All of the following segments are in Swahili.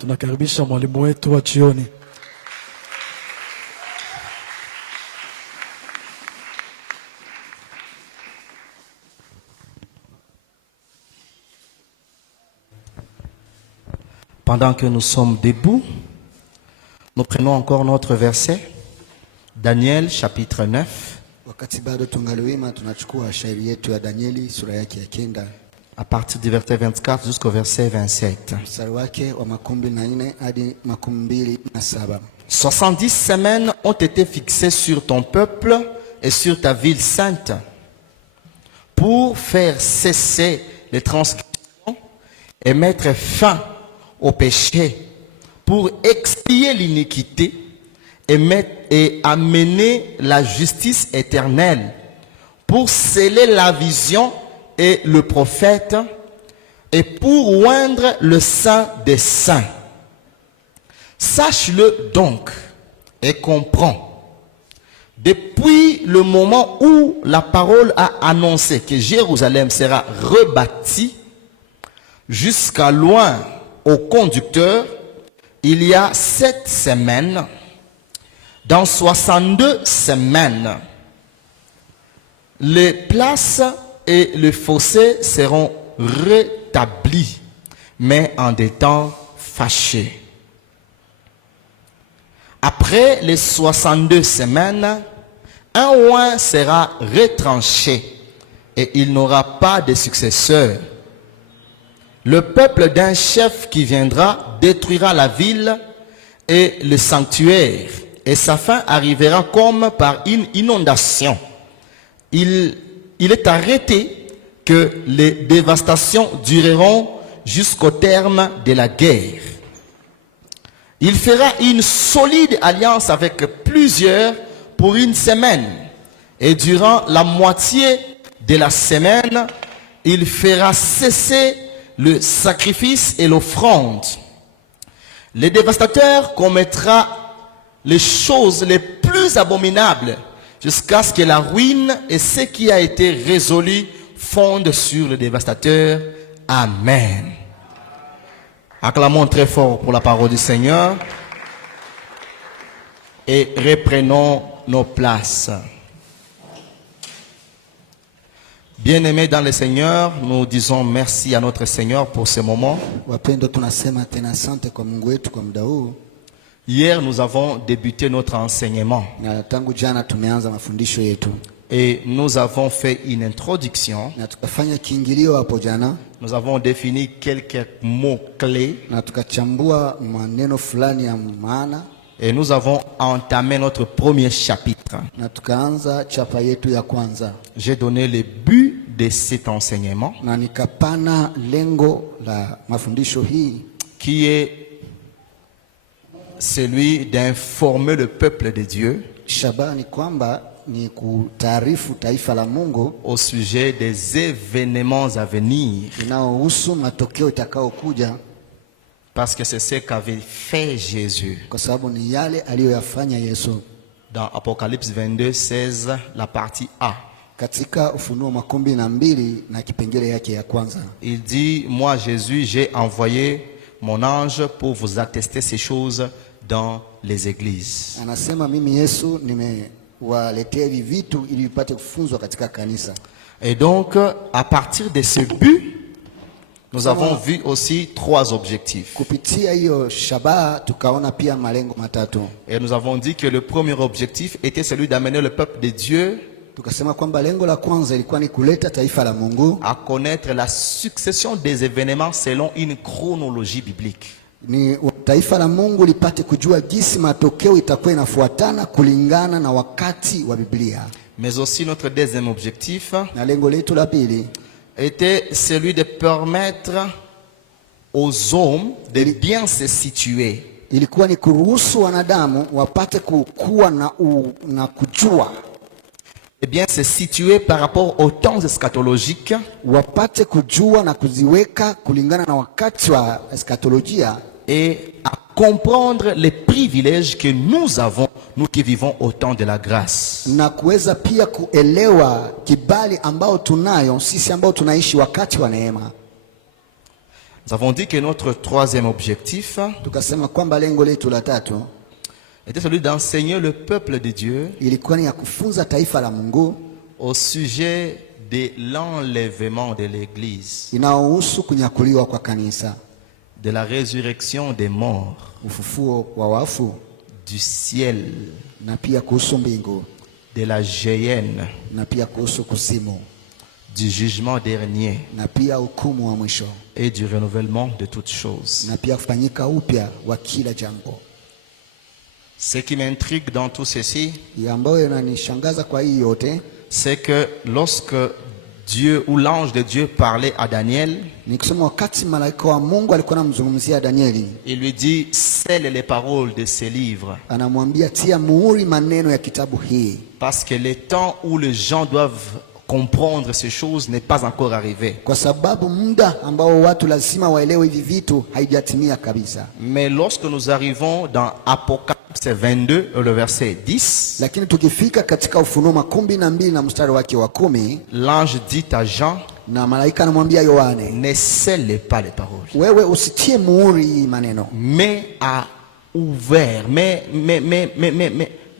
tunakaribisha mwalimu wetu wa jioni. Pendant que nous sommes debout, nous prenons encore notre verset, Daniel chapitre 9. Wakati bado tungaliwima tunachukua shairi yetu ya Danieli sura yake ya 9 à partir du verset 24 jusqu'au verset 27. mstari wake wa 24 hadi 27. 70 semaines ont été fixées sur ton peuple et sur ta ville sainte pour faire cesser les transgressions et mettre fin au péché, pour expier l'iniquité et amener la justice éternelle, pour sceller la vision et le prophète, et pour oindre le Saint des saints. Sache-le donc et comprends. Depuis le moment où la parole a annoncé que Jérusalem sera rebâtie, jusqu'à loin au conducteur, il y a 7 semaines. Dans 62 semaines, les places et les fossés seront rétablis, mais en des temps fâchés. Après les 62 semaines, un oint sera retranché et il n'aura pas de successeur. Le peuple d'un chef qui viendra détruira la ville et le sanctuaire, et sa fin arrivera comme par une inondation. Il est arrêté que les dévastations dureront jusqu'au terme de la guerre. Il fera une solide alliance avec plusieurs pour une semaine, et durant la moitié de la semaine, il fera cesser le sacrifice et l'offrande. Le dévastateur commettra les choses les plus abominables jusqu'à ce que la ruine et ce qui a été résolu fondent sur le dévastateur. Amen. Acclamons très fort pour la parole du Seigneur et reprenons nos places. Bien-aimés dans le Seigneur, nous disons merci à notre Seigneur pour ce moment. Wapendo, tunasema tena asante kwa Mungu wetu kwa muda huu. Hier, nous avons débuté notre enseignement. Na tangu jana tumeanza mafundisho yetu. Et nous avons fait une introduction. Na tukafanya kiingilio hapo jana. Nous avons défini quelques mots clés. Na tukachambua maneno fulani ya maana. Et nous avons entamé notre premier chapitre. Na tukaanza chapa yetu ya kwanza. J'ai donné le but de cet enseignement. Na nikapana lengo la mafundisho hii, qui est celui d'informer le peuple de Dieu shabani kwamba ni kutaarifu taifa la Mungu au sujet des événements à venir, inaohusu matokeo itakayokuja, parce que c'est ce qu'avait fait Jésus. Kwa sababu ni yale aliyoyafanya Yesu. Dans Apocalypse 22, 16, la partie A. Katika Ufunuo 12 na kipengele yake ya kwanza. Il dit, moi Jésus, j'ai envoyé mon ange pour vous attester ces choses dans les églises. Anasema mimi Yesu nimewaletea hivi vitu ili vipate kufunzwa katika kanisa. Et donc, à partir de ce but, nous avons vu aussi 3 objectifs. Kupitia hiyo shabaha tukaona pia malengo matatu. Et nous avons dit que le premier objectif était celui d'amener le peuple de Dieu tukasema kwamba lengo la kwanza ilikuwa ni kuleta taifa la Mungu à connaître la succession des événements selon une chronologie biblique. Ni taifa la Mungu lipate kujua jinsi matokeo itakuwa inafuatana kulingana na wakati wa Biblia. Mais aussi notre deuxième objectif na lengo letu la pili était celui de permettre aux hommes de bien se situer. Ilikuwa ni kuruhusu wanadamu wapate kukua na kujua, et bien se situer par rapport aux temps eschatologiques, wapate kujua na kuziweka kulingana na wakati wa eschatolojia, et à comprendre les privilèges que nous avons, nous qui vivons au temps de la grâce. Na kuweza pia kuelewa kibali ambao tunayo sisi ambao tunaishi wakati wa neema. Nous avons dit que notre troisième objectif Tukasema kwamba lengo letu la tatu était celui d'enseigner le peuple de Dieu ilikuwa ni ya kufunza taifa la Mungu au sujet de l'enlèvement de l'Église, inaohusu kunyakuliwa kwa kanisa, de la résurrection des morts, ufufuo wa wafu, du ciel, na pia kuhusu mbingu, de la géhenne, na pia kuhusu kuzimu, du jugement dernier na pia hukumu wa mwisho, et du renouvellement de toutes choses. na pia kufanyika upya wa kila jambo. Ce qui m'intrigue dans tout ceci, Ambayo inanishangaza kwa hii yote c'est que lorsque Dieu ou l'ange de Dieu parlait à Daniel, ni kusema wakati malaika wa Mungu alikuwa anamzungumzia Danieli, il lui dit, scelle les paroles de ces livres, anamwambia tia muhuri maneno ya kitabu hii, parce que le temps où les gens doivent comprendre ces choses n'est pas encore arrivé. kwa sababu muda ambao watu lazima waelewe hivi vitu haijatimia kabisa. Mais lorsque nous arrivons dans Apocalypse 22, le verset 10, Lakini tukifika katika Ufunuo 12 na mstari wake wa 10, l'ange dit à Jean, na malaika anamwambia Yohane, ne scelle pas les paroles, wewe usitie muhuri hii maneno, mais à ouvert,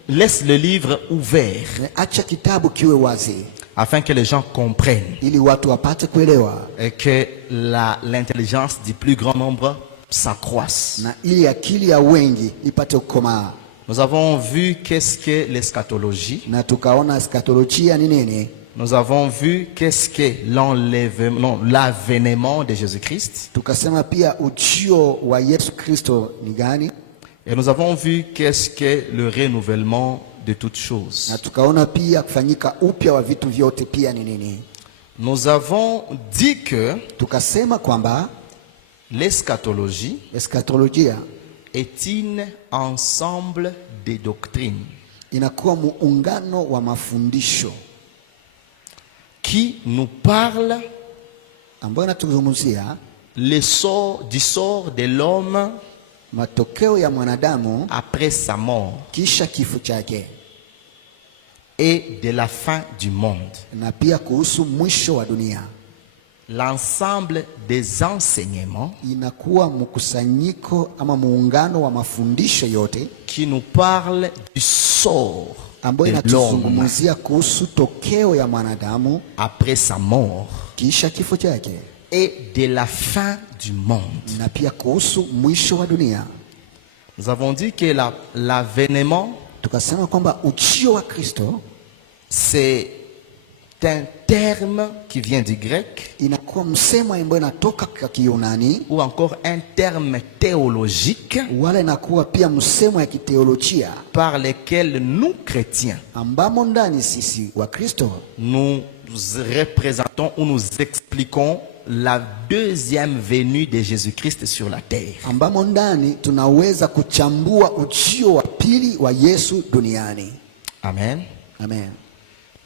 laisse le livre ouvert, acha kitabu kiwe wazi afin que les gens comprennent ili watu wapate kuelewa, et que l'intelligence du plus grand nombre s'accroisse. na ili akili ya wengi ipate kukomaa. Nous avons vu qu'est-ce que l'eschatologie. Na tukaona eskatolojia ni nini. Nous avons vu qu'est-ce que l'avènement de Jésus-Christ. Tukasema pia ujio wa Yesu Kristo ni gani. Et nous avons vu qu'est-ce que le renouvellement de toutes choses. Na tukaona pia kufanyika upya wa vitu vyote pia ni nini. Nous avons dit que Tukasema kwamba l'eschatologie eskatolojia est un ensemble de doctrines inakuwa muungano wa mafundisho qui nous parle ambayo inatuzungumzia du sort de l'homme matokeo ya mwanadamu après sa mort kisha kifo chake, et de la fin du monde. na pia kuhusu mwisho wa dunia. L'ensemble des enseignements Inakuwa mkusanyiko ama muungano wa mafundisho yote qui nous parle du sort ambayo de l'homme inatuzungumzia kuhusu tokeo ya mwanadamu après sa mort kisha kifo chake, et de la fin du monde. na pia kuhusu mwisho wa dunia. Nous avons dit que l'avènement, Tukasema kwamba ujio wa Kristo c'est un terme qui vient du grec, inakuwa msemo ambao inatoka kwa Kiyunani, ou encore un terme théologique wala inakuwa pia msemo ya kiteolojia par lequel nous chrétiens ambamo ndani sisi wa Kristo nous représentons ou nous expliquons la deuxième venue de Jésus-Christ sur la terre. ambamo ndani tunaweza kuchambua ujio wa pili wa Yesu duniani. Amen. Amen.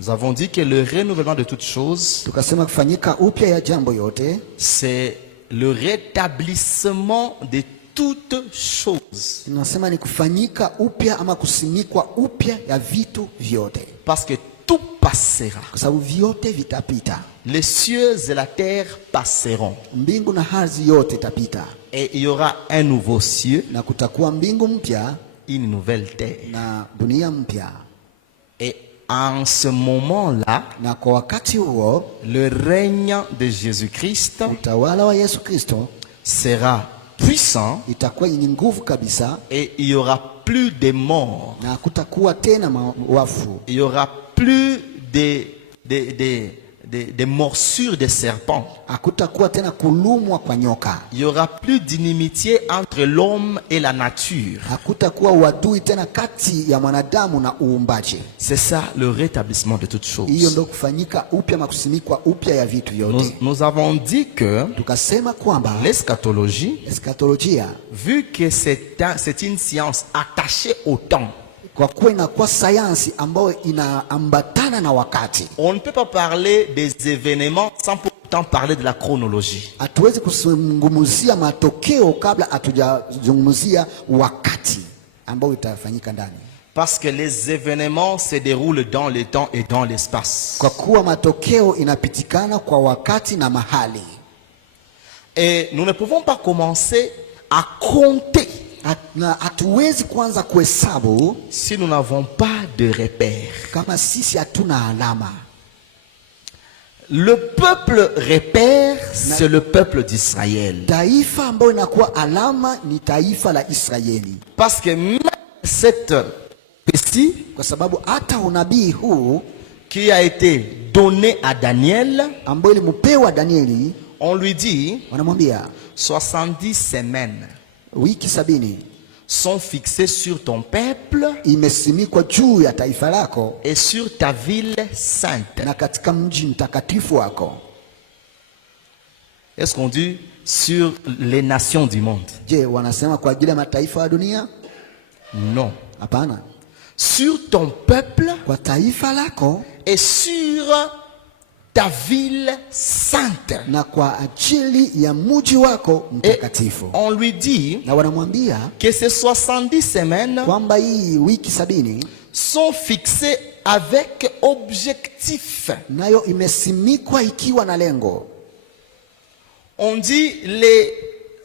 Nous avons dit que le renouvellement de toutes choses, Tukasema kufanyika upya ya jambo yote c'est le rétablissement de toutes choses. tunasema ni kufanyika upya ama kusimikwa upya ya vitu vyote, Parce que tout passera. kwa sababu vyote vitapita. Les cieux et la terre passeront. Mbingu na ardhi yote itapita, Et il y aura un nouveau cieux, na kutakuwa mbingu mpya une nouvelle terre. na dunia mpya. Et en ce moment-là, Na kwa wakati huo le règne de Jésus-Christ utawala wa Yesu Kristo sera puissant itakuwa yenye nguvu kabisa, et il n'y aura plus de morts. na hakutakuwa tena wafu, Il n'y aura plus de morsures de serpents. hakutakuwa tena kulumwa kwa nyoka, Il n'y aura plus d'inimitié entre l'homme et la nature. hakutakuwa uadui tena kati ya mwanadamu na uumbaji. C'est ça le rétablissement de toutes Hiyo choses. ndio kufanyika upya na kusimikwa upya ya vitu vyote. Nous avons dit que Tukasema kwamba l'eschatologie, eskatolojia vu que c'est une science attachée au temps, kwa kuwa inakuwa sayansi ambayo inaambatana na wakati, on ne peut pas parler des événements sans pourtant parler de la chronologie. hatuwezi kuzungumzia matokeo kabla hatujazungumzia wakati ambao itafanyika ndani, Parce que les événements se déroulent dans le temps et dans l'espace. kwa kuwa matokeo inapitikana kwa wakati na mahali. Et nous ne pouvons pas commencer à compter Na hatuwezi kuanza kuhesabu si nous n'avons pas de repères. kama sisi hatuna alama. Le peuple repère, c'est le peuple d'Israël. Taifa ambayo inakuwa alama ni taifa la Israeli, Parce que même cette prophétie kwa sababu hata unabii huu qui a été donné à Daniel, ambayo ilimupewa Danieli, on lui dit wanamwambia 70 semaines wiki 70 sont fixées sur ton peuple imesimikwa juu ya taifa lako et sur ta ville sainte. na katika mji mtakatifu wako. Est-ce qu'on dit sur les nations du monde? Je, wanasema kwa ajili ya mataifa ya dunia? Non. Hapana, Sur ton peuple kwa taifa lako et sur ta ville sainte. na kwa ajili ya mji wako Et mtakatifu. on lui dit Na wanamwambia que ces 70 semaines kwamba hii wiki 70 sont fixées avec objectif. nayo imesimikwa ikiwa na lengo. On dit les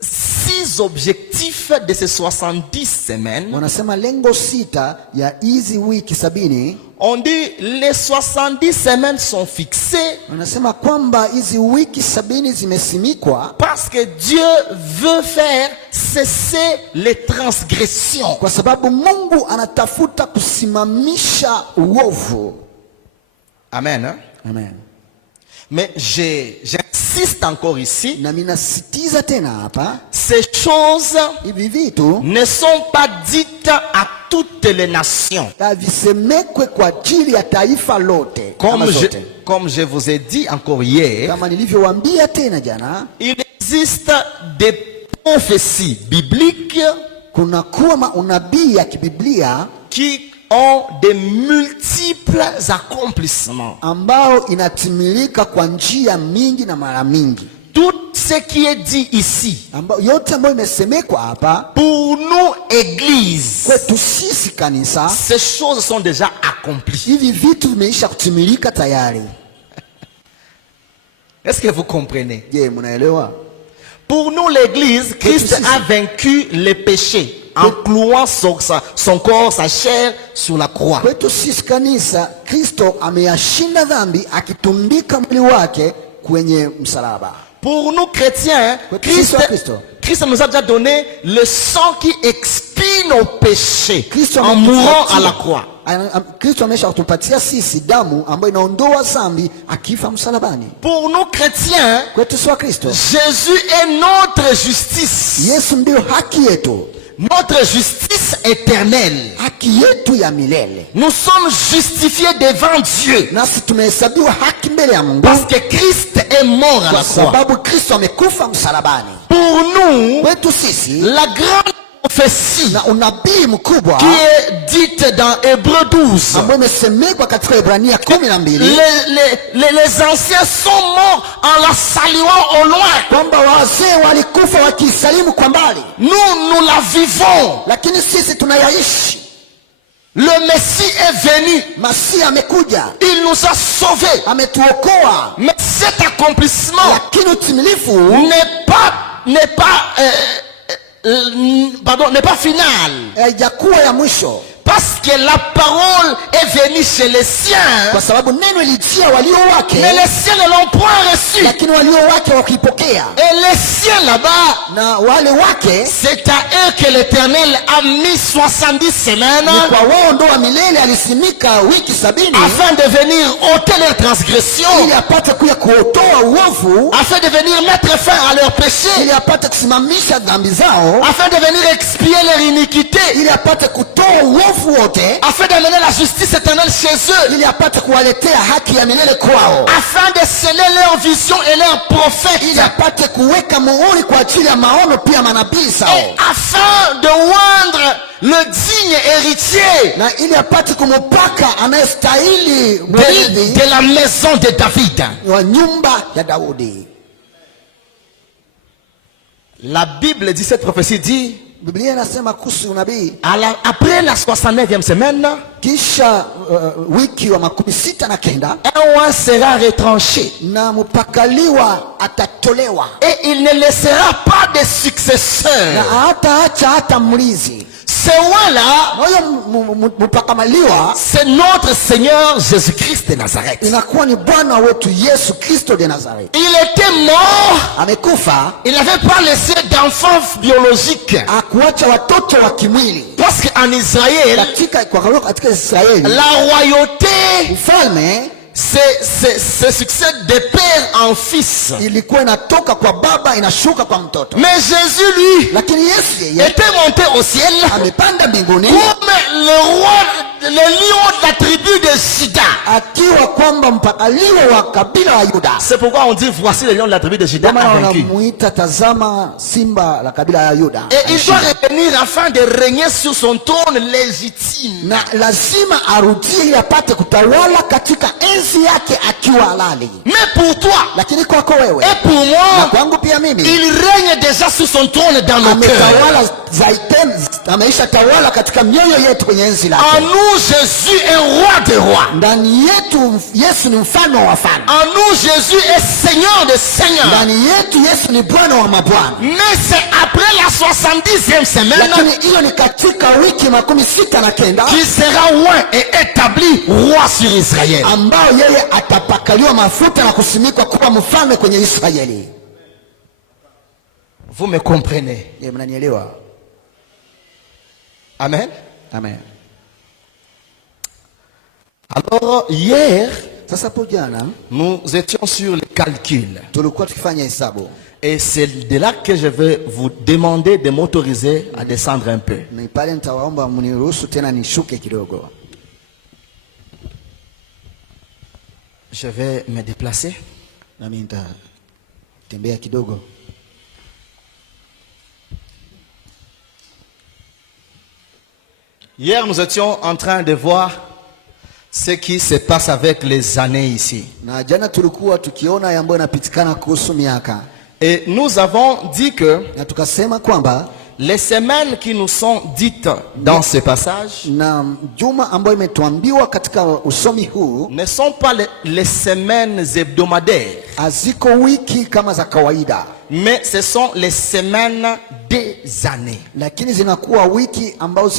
6 objectifs de ces 70 semaines. Wanasema lengo 6 ya hizi wiki 70. On dit les 70 semaines sont fixées Wanasema kwamba hizi wiki 70 zimesimikwa parce que Dieu veut faire cesser les transgressions. kwa sababu Mungu anatafuta kusimamisha uovu. Amen. Hein? Amen. Mais j'insiste encore ici, Na minasitiza tena hapa, ces choses hivi vitu ne sont pas dites à toutes les nations. visemekwe kwa ajili ya taifa lote kama zote. Comme je vous ai dit encore hier, Kama nilivyowaambia tena jana, il existe des prophéties bibliques kuna kuwa maunabii ya kibiblia qui ont de multiples accomplissements. ambao inatimilika kwa njia mingi na mara mingi. Tout ce qui est dit ici, Ambao yote ambayo imesemekwa hapa pour nous, Église, kwetu sisi kanisa, ces choses sont déjà accomplies. hivi vitu vimeisha kutimilika tayari. Est-ce que vous comprenez? Je, mnaelewa? Pour nous, l'Église, Christ a vaincu les péchés en clouant son corps, sa chair sur la croix. Kwetu sisi kanisa, Kristo ameyashinda dhambi akitundika mwili wake kwenye msalaba. Pour nous, chrétiens, Christ nous a déjà donné le sang qui expie nos péchés en mourant à la croix. Kristo amesha kutupatia sisi damu ambayo inaondoa dhambi akifa msalabani. Pour nous, chrétiens, Kwetu sisi Kristo, Jésus est notre justice. Yesu ndio haki yetu. Notre justice éternelle. Haki yetu ya milele. Nous sommes justifiés devant Dieu Nasi tumehesabiwa haki mbele ya Mungu parce que Christ est mort à la kwa croix. sababu Kristo amekufa msalabani. Pour nous, Kwetu sisi la grande prophétie na unabii mkubwa qui est dite dans Hébreux 12, ambayo imesemekwa katika Ibrania 12 les anciens sont morts en la saluant au loin. kwamba wazee walikufa wakisalimu kwa mbali, Nous la vivons. lakini sisi tunayaishi. Le Messie est venu. Masihi amekuja, Il nous a sauvés. ametuokoa, Mais cet accomplissement lakini utimilifu n'est pas final. haijakuwa ya mwisho, Parce que la parole est venue chez les siens, kwa sababu neno ilijia walio wake, mais les siens ne l'ont point reçu. lakini walio wake wakipokea. Et les siens là-bas, Na wale wake c'est à eux que l'Éternel a mis 70 semaines ni kwa wao ndo wa milele alisimika wiki 70 afin de venir ôter leurs transgressions, ili apate kuya kuotoa uovu, afin de venir mettre fin à leurs péchés, ili apate kusimamisha dhambi zao, afin de venir expier leur iniquité, ili apate kutoa uovu wote, afin d'amener la justice éternelle chez eux, ili apate kuwaletea haki ya milele kwao, afin de sceller leur vision et leurs ili prophètes, apate kuweka muhuri kwa ajili ya maono pia manabii et zao, afin de oindre le digne héritier na ili apate kumupaka anayestahili mrithi de la maison de David. wa nyumba ya Daudi. La Bible dit, cette prophétie dit, Biblia inasema kuhusu unabii, Après la 69e semaine, kisha wiki wa 69 un roi sera retranché. na mpakaliwa atatolewa, Et il ne laissera pas de na successeur. hataacha hata mlizi. Ce roi-là, Na huyo mpakamaliwa c'est notre Seigneur Jésus-Christ de Nazareth. inakuwa ni Bwana wetu Yesu Kristo de Nazareth. Il était mort. Amekufa, Il n'avait pas laissé d'enfants biologiques. akuacha watoto wa kimwili. Parce qu'en Israël, Katika Israeli la royauté ufalme se succède de père en fils. ilikuwa inatoka kwa baba inashuka kwa mtoto, Mais Jésus, lui, lakini Yesu yeye était monté au ciel amepanda mbinguni comme le roi, le lion de la tribu de Juda. akiwa kwamba mpakaliwa wa kabila wa Yuda. C'est pourquoi on dit voici le lion de la tribu de Juda Kama a vaincu. wanamuita tazama simba la kabila ya Yuda. Et il doit revenir afin de régner sur son trône légitime. Na lazima arudie ili apate kutawala katika enzi yake akiwa halali. Mais pour toi Lakini kwako wewe et pour na moi, kwangu pia mimi, il règne déjà sur son trône dans nos cœurs. ametawala zaidi, ameisha tawala katika mioyo yetu kwenye enzi En lake. nous, Jésus est roi des rois. Ndani yetu Yesu ni mfalme wa wafalme. En nous, Jésus est Seigneur des seigneurs. Ndani yetu Yesu ni Bwana wa mabwana. Mais c'est après la 70e semaine Lakini hiyo ni katika wiki 69 qu'il sera roi et établi roi sur Israël. ambao yeye atapakaliwa mafuta na kusimikwa kuwa mfalme kwenye Israeli. Vous me comprenez? Je, mnanielewa? Amen. Amen. Alors, hier, Sasa hapo jana nous étions sur les calculs. tulikuwa tukifanya hesabu, Et c'est de là que je vais vous demander de m'autoriser à descendre un peu. na pale nitawaomba mniruhusu tena nishuke kidogo. Je vais me déplacer. Nami nitatembea kidogo. Hier, nous étions en train de voir ce qui se passe avec les années ici. Na jana tulikuwa tukiona yale ambayo yanapitikana kuhusu miaka, Et nous avons dit que na tukasema kwamba les semaines qui nous sont dites dans ce passage na juma ambayo imetuambiwa katika usomi huu ne sont pas les semaines hebdomadaires, haziko wiki kama za kawaida, mais ce sont les semaines des années. lakini zinakuwa wiki ambazo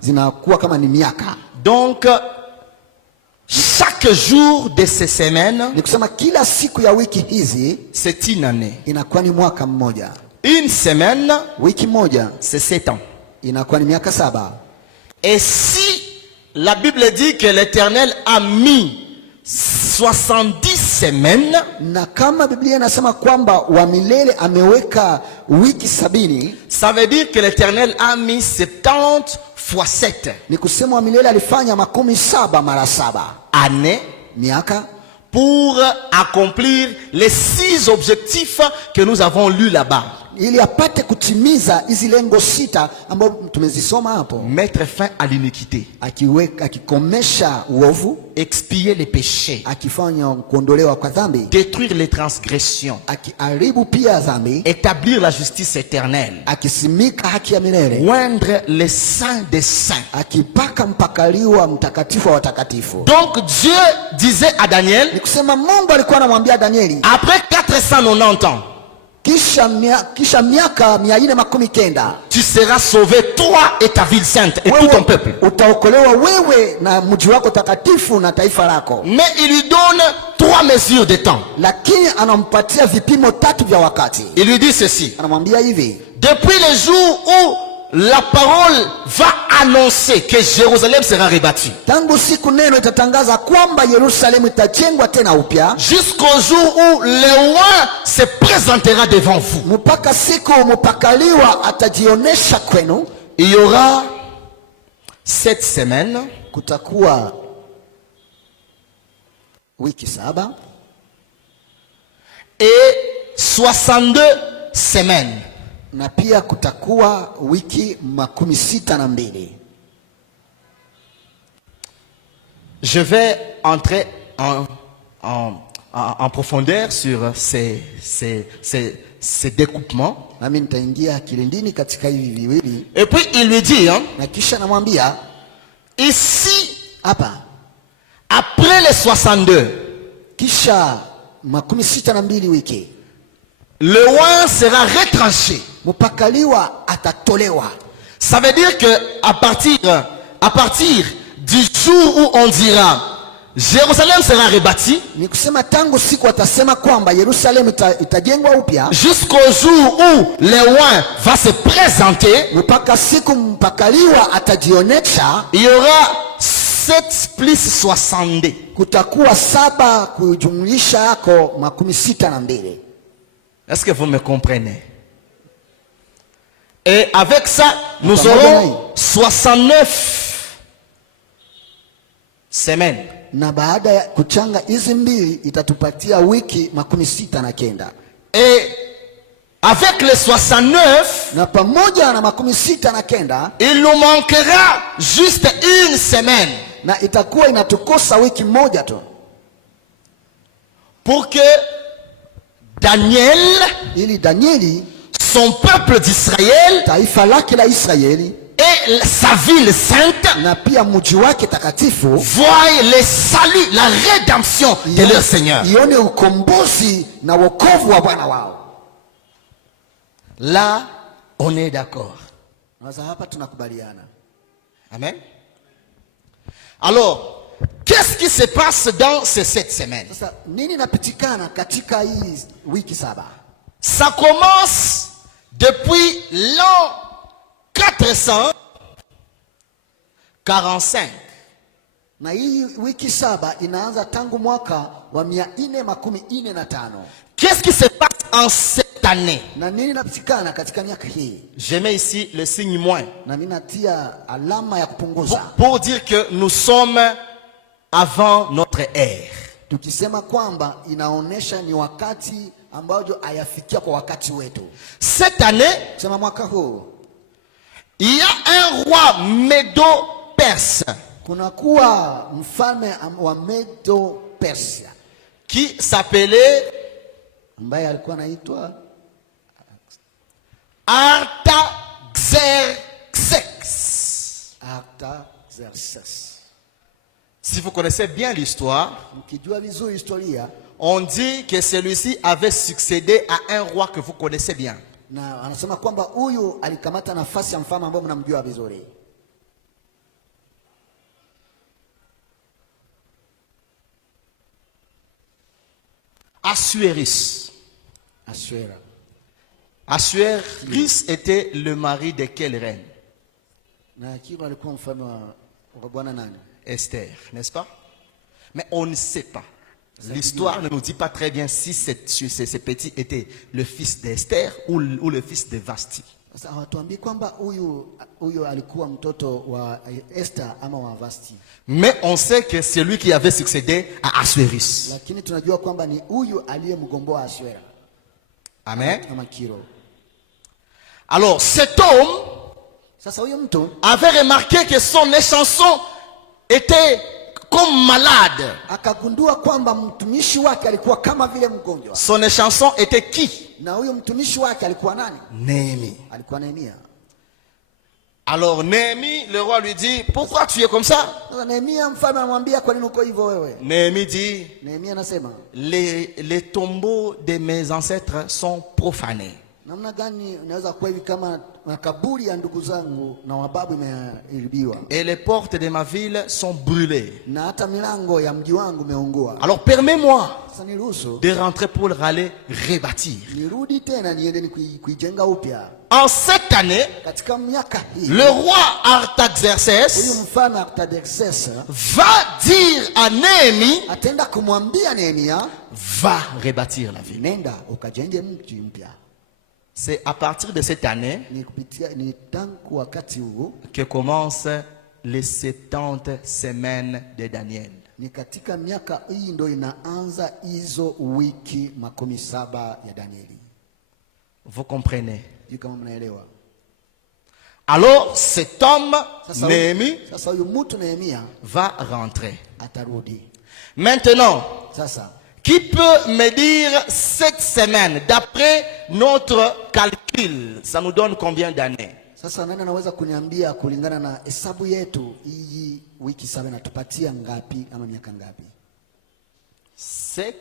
zinakuwa kama ni miaka. Donc, chaque jour de ces semaines, Ni kusema kila siku ya wiki hizi c'est une année. inakuwa ni mwaka mmoja. Une semaine, Wiki moja c'est 7 ans. inakuwa ni miaka 7. Et si la Bible dit que l'Éternel a mis 70 semaines, Na kama Biblia inasema kwamba wa milele ameweka wiki 70, ça veut dire que l'Éternel a mis 70 fois 7 ni kusema wa milele alifanya 17 mara 7 années miaka, pour accomplir les 6 objectifs que nous avons lus là-bas. ili apate kutimiza hizi lengo 6 ambazo tumezisoma hapo, Mettre fin à l'iniquité, akikomesha uovu, expier les péchés, akifanya kuondolewa kwa dhambi, détruire les transgressions, akiharibu pia dhambi, établir la justice éternelle, akisimika haki ya milele, oindre les saints des saints. akipaka mpakaliwa mtakatifu wa watakatifu. Donc Dieu disait à Daniel, Ni kusema Mungu alikuwa anamwambia Danieli, après 490 ans, kisha miaka 490 tu seras sauvé, toi et ta ville sainte et tout ton peuple. utaokolewa wewe na mji wako takatifu na taifa lako. Mais il lui donne 3 mesures de temps. Lakini anampatia vipimo 3 vya wakati. Il lui dit ceci: Anamwambia hivi, depuis le jour où la parole va annoncer que Jérusalem sera rebattue, tangu siku neno itatangaza kwamba Yerusalemu itajengwa tena upya, jusqu'au jour où le roi se présentera devant vous, mpaka siku mpakaliwa atajionesha kwenu, il y aura 7 semaines kutakuwa wiki 7 et 62 semaines. na pia kutakuwa wiki 62. Je vais entrer en profondeur sur ces découpements. nami nitaingia kilindini katika hivi viwili. Et puis il lui dit, hein, Na kisha namwambia ici, hapa, après les 62, kisha 62 wiki, le roi sera retranché. mpakaliwa atatolewa. Ça veut dire que à partir du jour où on dira Jérusalem sera rebâtie, Ni kusema tangu siku atasema kwamba Yerusalemu itajengwa upya, jusqu'au jour où le roi va se présenter, mpaka siku mpakaliwa atajionesha, il y aura 7 plus 62. kutakuwa 7 kujumlisha yako 62. Est-ce que vous me comprenez? Et avec ça, nous aurons 69 semaines. Na baada ya kuchanga hizi mbili itatupatia wiki 69. Et avec les 69, Na pamoja na 69, il nous manquera juste une semaine na itakuwa inatukosa wiki moja tu, pour que Daniel, ili Danieli, son peuple d'Israël, taifa lake la Israeli, et sa ville sainte na pia mji wake takatifu voient le salut, la rédemption de leur Seigneur. ione ukombozi na wokovu wa Bwana wao. Là, on est d'accord. Sasa hapa tunakubaliana. Amen. Alors, qu'est-ce qui se passe dans ces 7 semaines? Sasa nini napitikana katika hii wiki 7? Ça commence depuis l'an 445. Na hii wiki 7 inaanza tangu mwaka wa 445. Qu'est-ce qui se passe en cette année? Na nini napitikana katika miaka hii? Je mets ici le signe moins Na mimi natia alama ya kupunguza, pour dire que nous sommes avant notre ère. tukisema kwamba inaonesha ni wakati ambao hayafikia kwa wakati wetu. Cette année, Sema mwaka huu il y a un roi médo-perse kuna kuwa mfalme wa Medo Persia qui s'appelait ambaye alikuwa anaitwa Artaxerxès. Artaxerxes. Si vous connaissez bien l'histoire, Mkijua vizuri historia, on dit que celui-ci avait succédé à un roi que vous connaissez bien. na anasema kwamba huyu alikamata nafasi ya mfalme ambaye mnamjua vizuri. Assuérus. Asuera. Assuérus était le mari de quelle reine? Na akiwa alikuwa mfalme wa bwana nani? Esther, n'est-ce pas? Mais on ne sait pas. L'histoire ne nous dit pas très bien si ce petit était le fils d'Esther ou le fils de Vasti. Sasa hawatuambii kwamba huyu alikuwa mtoto wa Esther ama wa Vasti. Mais on sait que c'est lui qui avait succédé à Assuérus. Lakini tunajua kwamba ni huyu aliyemgomboa Asuera. Amen. Ama Kiro. Alors cet homme Sasa huyu mtu avait remarqué que son échanson était comme malade. akagundua kwamba mtumishi wake alikuwa kama vile mgonjwa. Son échanson était qui? Na huyo mtumishi wake alikuwa nani? Néhémie. Alikuwa Nehemia. Alors Néhémie, le roi lui dit, pourquoi tu es comme ça? Sasa Nehemia mfalme anamwambia kwa nini uko hivyo wewe? Néhémie dit, Nehemia anasema, les tombeaux de mes ancêtres sont profanés. namna gani unaweza kuwa hivi kama makaburi ya ndugu zangu na wababu imeharibiwa? Et les portes de ma ville sont brûlées. Na hata milango ya mji wangu imeungua. Alors permets-moi Sasa niruhusu de rentrer pour aller rebâtir. nirudi tena niende kuijenga upya. En cette année, Katika miaka hii le roi huyu Artaxerxès mfalme Artaxerxes va dire à Néhémie, ataenda kumwambia Nehemia, va rebâtir la ville. nenda ukajenge mji mpya. C'est à partir de cette année Ni tangu wakati huu, que commencent les 70 semaines de Daniel. ni katika miaka hii ndio inaanza hizo wiki 7 ya Danieli. Vous comprenez? Sijui kama mnaelewa. Alors cet homme, Sasa Néhémie, huyu mtu Nehemia va rentrer. atarudi. Maintenant, Sasa Qui peut me dire cette semaine, d'après notre calcul, ça nous donne combien d'années? Sasa nani anaweza kuniambia kulingana na hesabu yetu hii wiki 7 natupatia ngapi ama miaka ngapi? C'est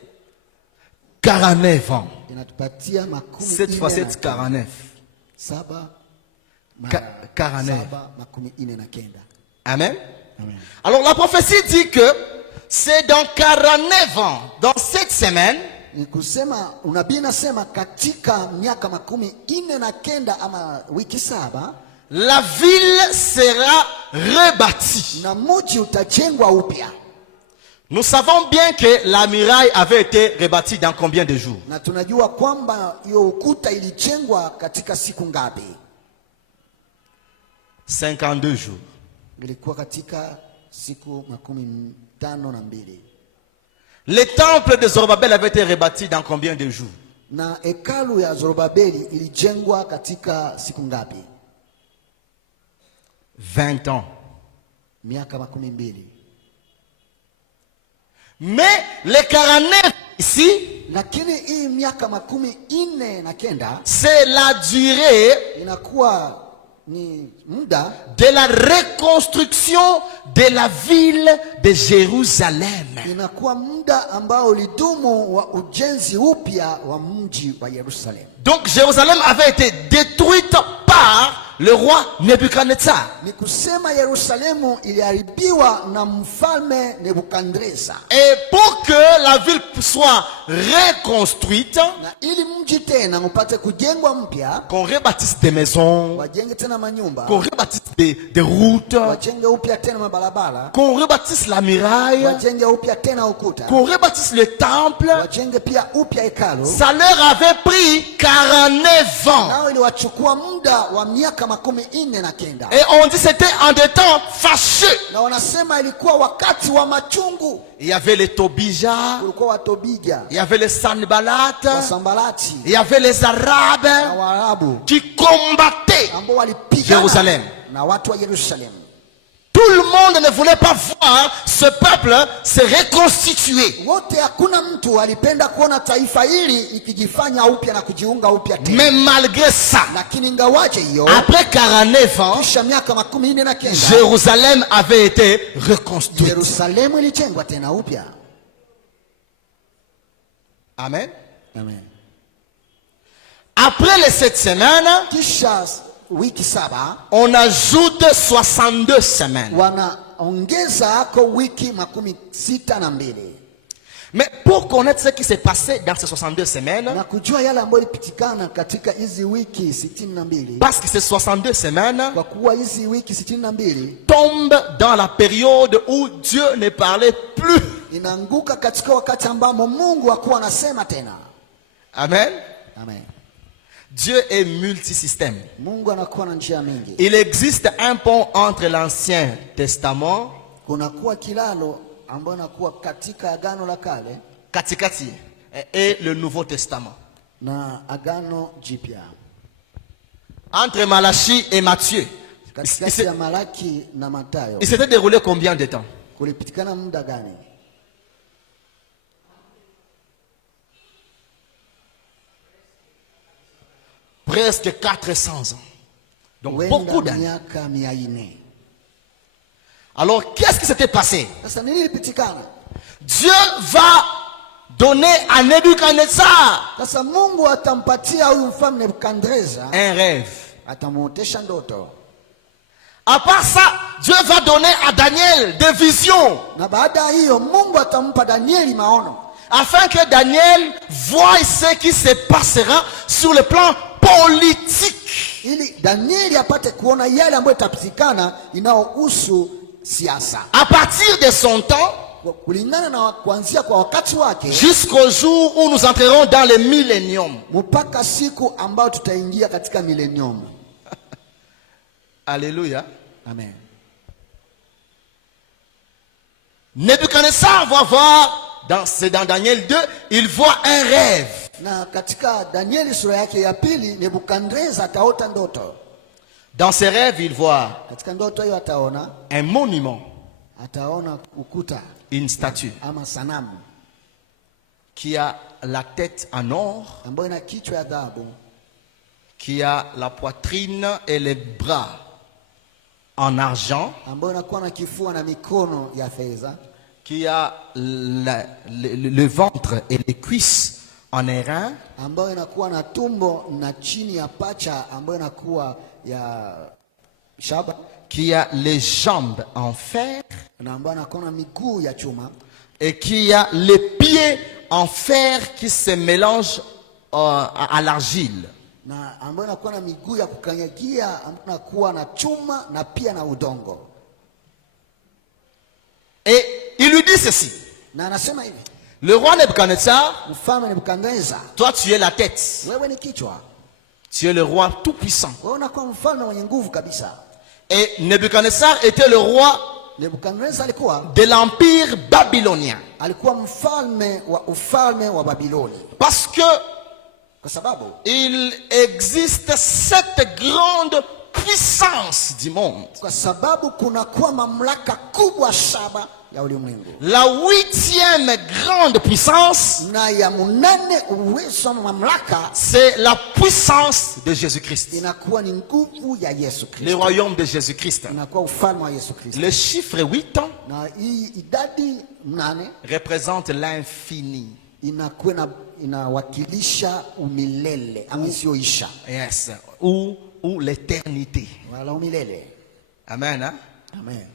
49 ans. Inatupatia makumi 7 fois 7, 49. 49. Amen. Amen. Alors la prophétie dit que c'est dans 49 ans, dans cette semaine, ni kusema unabii nasema katika miaka 49 ama wiki 7 la ville sera rebâtie. Na mji utajengwa upya. Nous savons bien que la muraille avait été rebâtie dans combien de jours? Na tunajua kwamba hiyo ukuta ilijengwa katika siku ngapi? 52 jours. Ilikuwa katika siku 52. Le temple de Zorobabel avait été rebâti dans combien de jours? Na hekalu ya Zorobabeli ilijengwa katika siku ngapi? 20 ans. Miaka 12. Mais les 49 ici, lakini hii miaka 49 c'est la durée inakuwa ni muda de la reconstruction de la ville de Jérusalem. Inakuwa muda ambao ulidumu wa ujenzi upya wa mji wa Yerusalemu. Donc Jérusalem avait été détruite par le roi Nebuchadnezzar. Ni kusema Yerusalemu iliharibiwa na mfalme Nebukadneza. Et pour que la ville soit reconstruite, na ili mji tena upate kujengwa mpya, qu'on rebâtisse des maisons, wajenge tena manyumba, qu'on rebâtisse des routes, wajenge upya tena mabarabara, qu'on rebâtisse la muraille, wajenge upya tena ukuta, qu'on rebâtisse le temple, wajenge pia upya hekalu. Ça leur avait pris 49 ans. Nao iliwachukua muda wa miaka 49. Et on dit c'était en des temps fâcheux. Na wanasema ilikuwa wakati wa machungu. Il y avait les Tobija, kulikuwa Watobija, il y avait les Sanballat, Wasambalati, il y avait les Arabes na Waarabu qui combattaient ambao walipigana Jérusalem. na watu wa Yerusalemu. Tout le monde ne voulait pas voir ce peuple se reconstituer. Wote hakuna mtu alipenda kuona taifa hili ikijifanya upya na kujiunga upya tena. Mais malgré ça, lakini ingawaje hiyo, après 49 ans, kisha miaka 49, Jérusalem avait été reconstruite. Yerusalemu ilijengwa tena upya. Amen. Amen. Après les 7 semaines, kisha wiki 7, on ajoute 62 semaines. Wanaongeza hako wiki 62. Mais pour connaître ce qui s'est passé dans ces 62 semaines, na kujua yale ambayo ilipitikana katika hizi wiki 62, parce que ces 62 semaines kwa kuwa hizi wiki 62 tombent dans la période où Dieu ne parlait plus. inaanguka katika wakati ambamo Mungu hakuwa anasema tena. Amen. Amen. Dieu est multisystème. Mungu anakuwa na njia mingi. Il existe un pont entre l'Ancien Testament, kunakuwa kilalo ambayo inakuwa katika agano la kale, katikati, et le Nouveau Testament, na agano jipya, entre Malachie et Matthieu. katikati ya Malaki na Mathayo. Il s'était déroulé combien de temps? Kulipitikana muda gani? Presque 400 ans. Donc beaucoup d'années. Alors qu'est-ce qui s'était passé? Dieu va donner à Nebuchadnezzar un rêve. À part ça, Dieu va donner à Daniel des visions, afin que Daniel voie ce qui se passera sur le plan politique. À partir de son temps, jusqu'au jour où nous entrerons dans le millénium. Alléluia. Amen. Nebuchadnezzar va voir, c'est dans Daniel 2, il voit un rêve. Dans ses rêves, il voit un monument, une statue qui a la tête en or, ambayo ina kichwa ya dhahabu, qui a la poitrine et les bras en argent, ambayo inakuwa na kifua na mikono ya fedha, qui a le ventre et les cuisses en airain, ambayo inakuwa na tumbo na chini ya pacha ambayo inakuwa ya shaba, qui a les jambes en fer na ambayo inakuwa na miguu ya chuma, et qui a les pieds en fer qui se mélangent à l'argile. na ambayo inakuwa na miguu ya kukanyagia ambayo inakuwa na chuma na pia na udongo. Et il lui dit ceci. Na anasema hivi, Le roi Nebuchadnezzar, mfalme Nebukadneza, toi tu es la tête. wewe ni kichwa, Tu es le roi tout puissant. wewe unakuwa mfalme mwenye nguvu kabisa. Et Nebuchadnezzar était le roi Nebukadneza alikuwa alikuwa ufalme wa Babiloni, parce que kwa sababu il existe cette grande puissance du monde. kwa sababu kunakuwa mamlaka kubwa saba ya ulimwengu, La 8e grande puissance, na ya munane uwezo wa mamlaka c'est la puissance de Jésus-Christ. inakuwa ni nguvu ya Yesu Le Kristo, royaume de Jésus-Christ. inakuwa ufalme wa Yesu Kristo. Le chiffre 8 Na hii idadi mnane représente l'infini. inakuwa inawakilisha umilele ama isiyoisha, Yes. Ou l'éternité. wala umilele. Amen. Hein? Amen.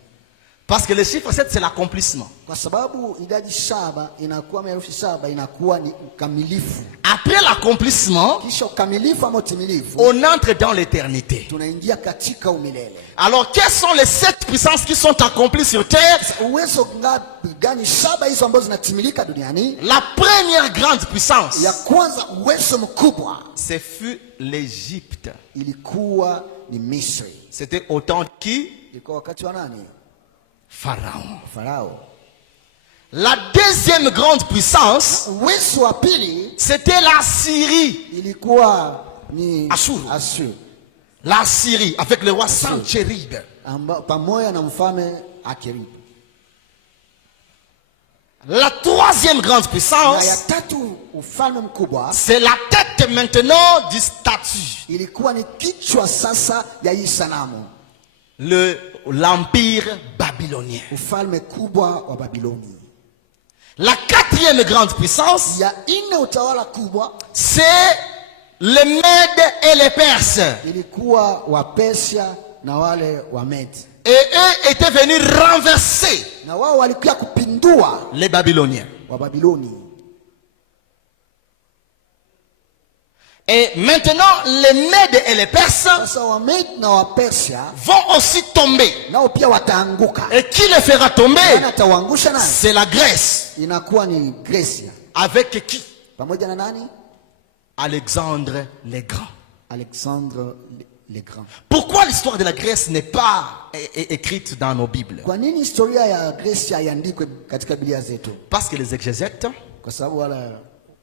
Parce que le chiffre 7, c'est l'accomplissement. Kwa sababu idadi saba inakuwa herufi saba inakuwa ni ukamilifu. Après l'accomplissement, Kisha ukamilifu ama utimilifu, on entre dans l'éternité. tunaingia katika umilele. Alors, quelles sont les 7 puissances qui sont accomplies sur terre? Uwezo gani saba hizo ambazo zinatimilika duniani? La première grande puissance, Ya kwanza, uwezo mkubwa, ce fut l'Égypte. ilikuwa ni Misri. C'était au temps de qui? Ilikuwa wakati wa nani? Pharaon. Farao. La deuxième grande puissance, Uwezo wa pili c'était la Syrie. ilikuwa ni Ashuru. Ashuru, La Syrie, avec le roi Sanchérib. pamoja na mfalme Akeribu. La troisième grande Na ya puissance, tatu, ufalme mkubwa, c'est la tête maintenant du statut. ilikuwa ni kichwa sasa ya hii sanamu, L'empire babylonien. ufalme kubwa wa Babiloni. La quatrième grande puissance, Ya nne, utawala kubwa, c'est les Mèdes et les Perses. ilikuwa wa Persia na wale wa Medi, Et eux étaient venus renverser na wao walikuwa kupindua les Babyloniens. wa Babiloni. Et maintenant, les Mèdes et les Perses Sasa wa Medi na wa Persia vont aussi tomber. nao pia wataanguka. Et qui les fera tomber? Nani atawaangusha? Nani? C'est la Grèce. Inakuwa ni Grecia, Avec qui? pamoja na nani? Alexandre le Grand. Alexandre le Grand. Pourquoi l'histoire de la Grèce n'est pas écrite dans nos Bibles? Kwa nini historia ya Grecia iandikwe katika Biblia zetu? Parce que les exégètes Kwa sababu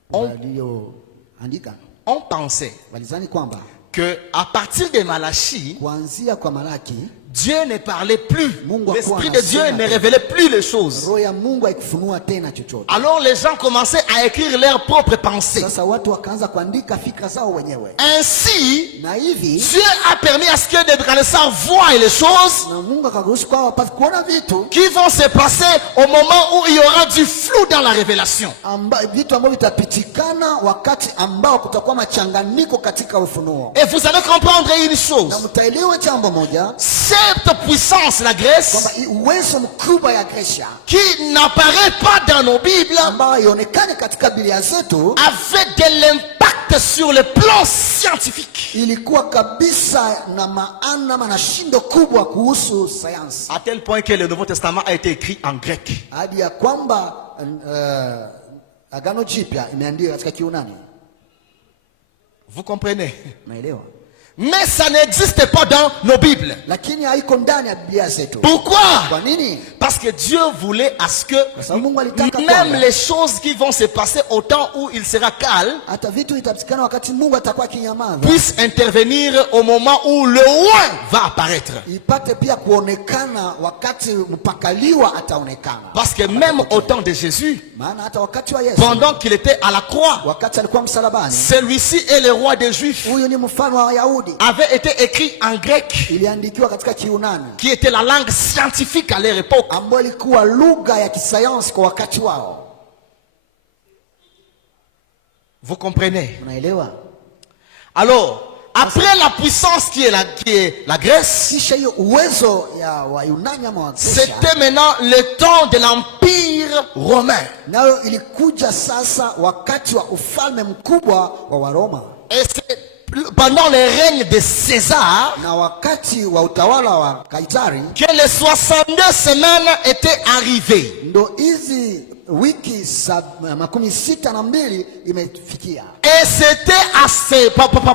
walioandika ont pensé walizani kwamba que à partir de Malachie, kuanzia kwa Malaki Dieu ne parlait plus. Mungu L'Esprit hakuwa de Dieu anasema ne tena. révélait plus les choses. roho ya Mungu haikufunua tena chochote. Alors les gens commençaient à écrire leurs propres pensées. Sasa watu wakaanza kuandika fikra zao wenyewe, Ainsi, na hivi Dieu a permis à ce que Nebuchadnezzar voie les choses na Mungu akaruhusu kwamba wapate kuona vitu qui vont se passer au moment où il y aura du flou dans la révélation. vitu ambavyo vitapitikana wakati ambao kutakuwa machanganyiko katika ufunuo. Et vous allez comprendre une Na chose. mtaelewa jambo moja, Cette puissance, la Grèce, kwamba uwezo mkubwa ya Grecia qui n'apparaît pas dans nos Bibles, ambayo ionekane katika Biblia zetu avait de l'impact sur le plan scientifique. ilikuwa kabisa na maana na shindo kubwa kuhusu sayansi, À tel point que le Nouveau Testament a été écrit en grec. hadi ya kwamba Agano Jipya imeandikwa katika Kiunani. Vous comprenez? Naelewa, Mais ça n'existe pas dans nos Bibles. lakini haiko ndani ya Biblia zetu. Pourquoi? Kwa nini? Parce Parce que Dieu voulait à ce que sababu Mungu alitaka même kwamba les choses qui vont se passer au temps où il sera calme hata vitu itapatikana wakati Mungu atakuwa kinyamaza, puissent intervenir au moment où le roi va apparaître. ipate pia kuonekana wakati mpakaliwa ataonekana. Parce que même au temps de Jésus, Maana hata wakati wa Yesu, pendant qu'il était à la croix, wakati alikuwa msalabani, celui-ci est le roi des Juifs, huyu ni mfalme wa Wayahudi, avait été écrit en grec, iliandikiwa katika Kiunani, qui était la langue scientifique à leur époque. ambayo ilikuwa lugha ya kisayansi kwa wakati wao. Vous comprenez? Unaelewa? Alors, après la puissance qui est la Grèce, Kisha hiyo uwezo ya Wayunani ama wa Grecia, c'était maintenant le temps de l'Empire romain. nayo ilikuja sasa wakati wa ufalme mkubwa wa Waroma, Et c'est pendant le règne de César na wakati wa utawala wa Kaisari que les 62 semaines étaient arrivées. ndo hizi wiki 62 imefikia, Et c'était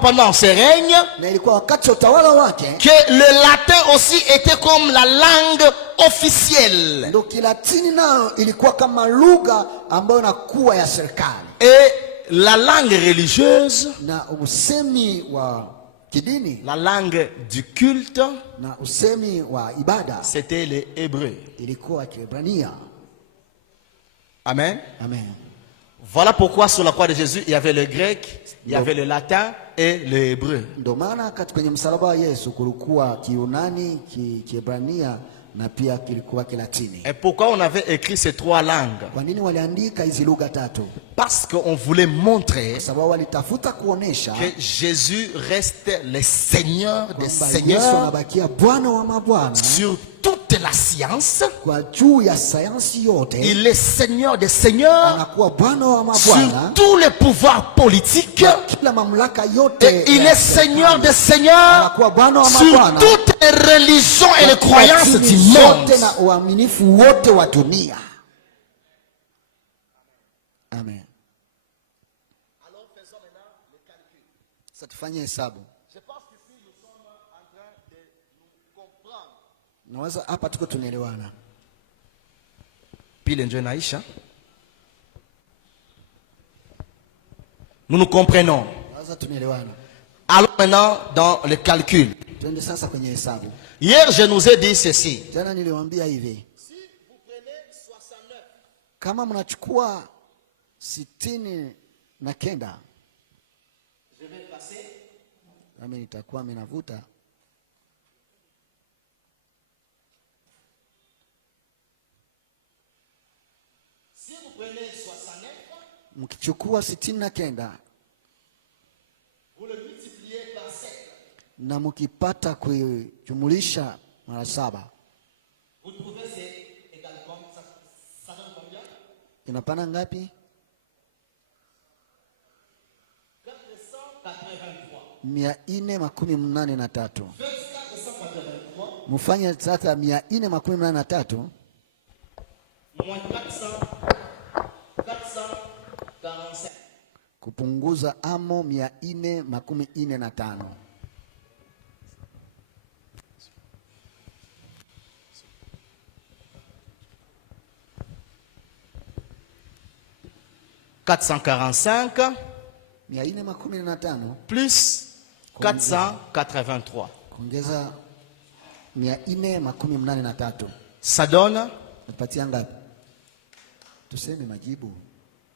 pendant ce règne na ilikuwa wakati wa utawala wake que le latin aussi était comme la langue officielle. ndo Kilatini nayo ilikuwa kama lugha ambayo inakuwa ya serikali, Et la langue religieuse, na usemi wa kidini la langue du culte, na usemi wa ibada c'était le hébreu. ilikuwa Kiebrania. Amen. Amen. Voilà pourquoi sur la croix de Jésus, il y avait le grec, il y avait le latin et le hébreu. Ndio maana kwenye msalaba wa Yesu kulikuwa Kiunani, Kiebrania na pia kilikuwa Kilatini. Et pourquoi on avait écrit ces trois langues? Kwa nini waliandika hizi lugha tatu? Parce qu'on voulait montrer Sababu walitafuta kuonesha que Jésus reste le Seigneur des Yesu seigneurs anabakia Bwana wa mabwana sur toute la science. kwa juu ya sayansi yote. Il est Seigneur des seigneurs Anakuwa Bwana wa sur mabwana tous les pouvoirs politiques. kwa kila mamlaka yote. Et il est Seigneur des seigneurs Anakuwa Bwana wa sur mabwana toutes les religions et les kwa croyances dini du monde. zote na uaminifu wote wa dunia. Amen. Alors faisons maintenant le calcul. Sasa tufanye hesabu. Je pense qu'ici nous sommes en train de nous comprendre. Naweza hapa tuko tunaelewana. Pile njo inaisha. Nous nous comprenons. Naweza tunaelewana. Allons maintenant dans le calcul. Twende sasa kwenye hesabu. Hier, je nous ai dit ceci. Jana niliwaambia hivi. Si vous prenez 69, Kama mnachukua 69, je vais passer. nami nitakuwa minavuta. Si vous prenez 69, Mkichukua 69 vous le multipliez par 7. na mkipata kujumulisha mara 7, Vous trouvez c'est égal comme ça donne combien? inapana ngapi? 483. Mfanye sasa 483 Moins 445. kupunguza amo 445. $445 415 plus 483. kuongeza 483 Ça donne, natupatia ngapi? Tuseme majibu.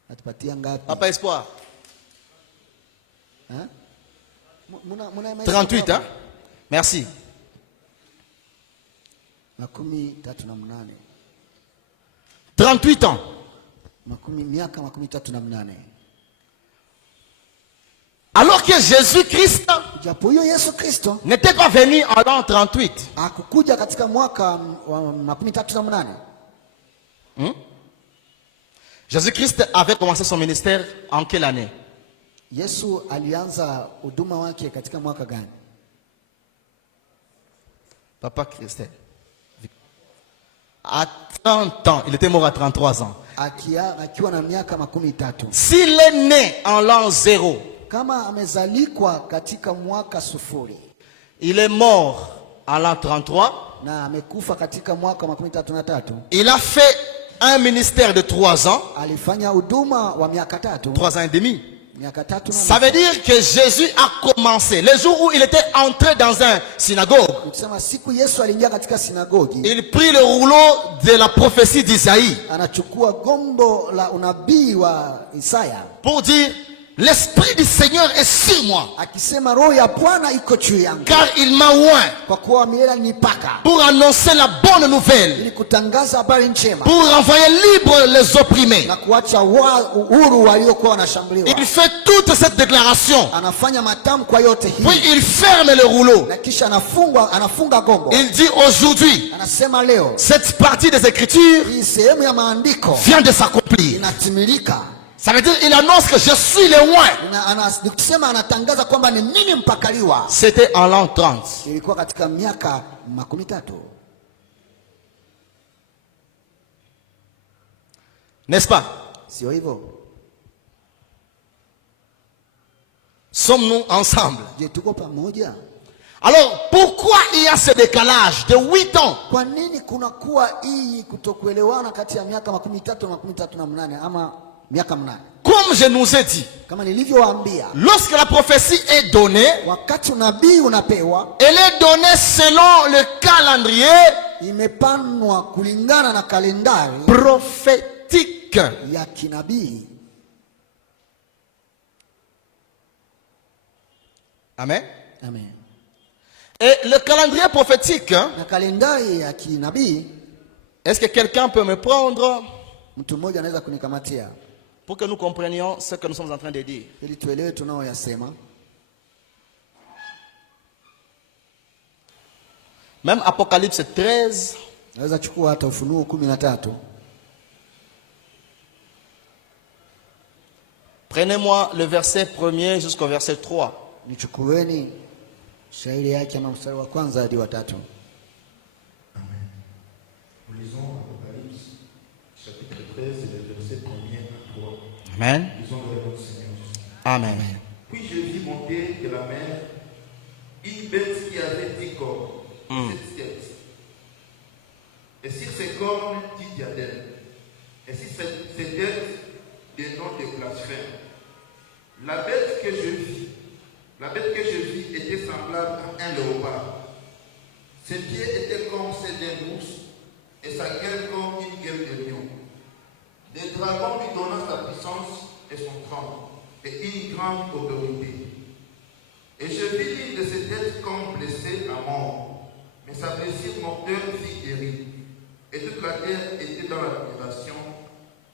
Natupatia ngapi? Papa Espoir, Hein? Muna 38, hein? Merci. 38. 38 ans. Miaka 38. Alors que Jésus-Christ Japo huyo Yesu Kristo n'était pas venu en l'an 38. hakukuja katika mwaka wa 38. Jésus-Christ avait commencé son ministère en quelle année? Yesu alianza huduma wake katika mwaka gani? Papa Christelle. À 30 ans. Il était mort à 33 ans. Akiwa na miaka 30. S'il est né en l'an 0, Kama amezalikwa katika mwaka 0, il est mort en l'an 33. na amekufa katika mwaka wa 33. Il a fait un ministère de 3 ans. Alifanya huduma wa miaka 3. 3 ans et demi. Miaka 3 na Ça veut dire que Jésus a commencé. Le jour où il était entré dans un synagogue, kusema siku Yesu aliingia katika sinagogi, il prit le rouleau de la prophétie d'Isaïe anachukua gombo la unabii wa Isaya pour dire: l'Esprit du Seigneur est sur moi, akisema roho ya Bwana iko juu yangu, car il m'a oint kwa kuwa milele nipaka pour annoncer la bonne nouvelle, ili kutangaza habari njema, pour renvoyer libre les opprimés. na kuacha uhuru waliokuwa wanashambuliwa. Il fait toute cette déclaration, Anafanya matamko yote hii, puis il ferme le rouleau. na kisha anafunga gombo. Il dit: aujourd'hui, Anasema leo cette partie des Écritures hii sehemu ya maandiko vient de s'accomplir. inatimilika. Ça veut dire il annonce que je suis le oint. Nikusema anatangaza kwamba ni mimi mpakaliwa. C'était en l'an 30. Ilikuwa katika miaka 13. N'est-ce pas? Sio hivyo? Sommes-nous ensemble? Je, tuko pamoja? Alors pourquoi il y a ce décalage de 8 ans? Kwa nini kunakuwa hii kutokuelewana kati ya miaka 13 na 38 ama miaka 8? Comme je nous ai dit, Kama nilivyowaambia, lorsque la prophétie est donnée, wakati unabii unapewa, elle est donnée selon le calendrier imepanwa kulingana na kalendari prophétique. ya kinabii. Amen. Amen. Et le calendrier prophétique, Na kalendari ya kinabii, est-ce que quelqu'un peut me prendre mtu mmoja anaweza kunikamatia pour que nous comprenions ce que nous sommes en train de dire? ili tuelewe tunaoyasema? Même Apocalypse 13, Naweza chukua hata Ufunuo 13. prenez-moi le verset 1er jusqu'au verset 3. Nichukueni shairi yake ama mstari wa kwanza hadi wa 3. Amen. Nous lisons Apocalypse, chapitre 13, et le verset 1er à 3. Amen. Lisons le nom du Seigneur. Amen. Puis je vis monter de la mer une bête qui avait 10 cornes, 7 têtes. Et sur ses cornes, 10 diadèmes. Et sur ses têtes, des noms de blasphème. La bête que je vis était semblable à un léopard. Ses pieds étaient comme ceux d'un ours et sa gueule comme une gueule de lion. Le dragon lui donna sa puissance et son trône et une grande autorité. Et je vis l'une de ses têtes comme blessée à mort, mais sa blessure mortelle fut guérie. Et toute la terre était dans l'admiration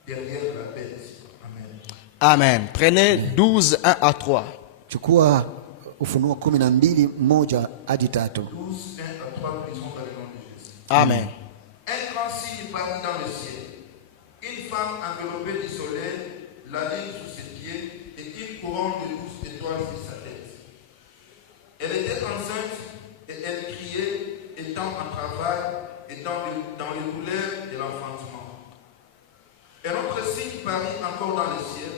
derrière la bête. Amen. Amen. Prenez 12, 1 à 3. Chukua Ufunuo 12 1 hadi 3. 12, 1 à 3, lisons dans le nom de Jésus. Amen. Un grand signe parut dans le ciel. Une femme enveloppée du soleil, la lune sous ses pieds et une couronne de 12 étoiles sur sa tête. Elle était enceinte et elle criait, étant en travail et dans les douleurs de l'enfantement. Un autre signe parut encore dans le ciel,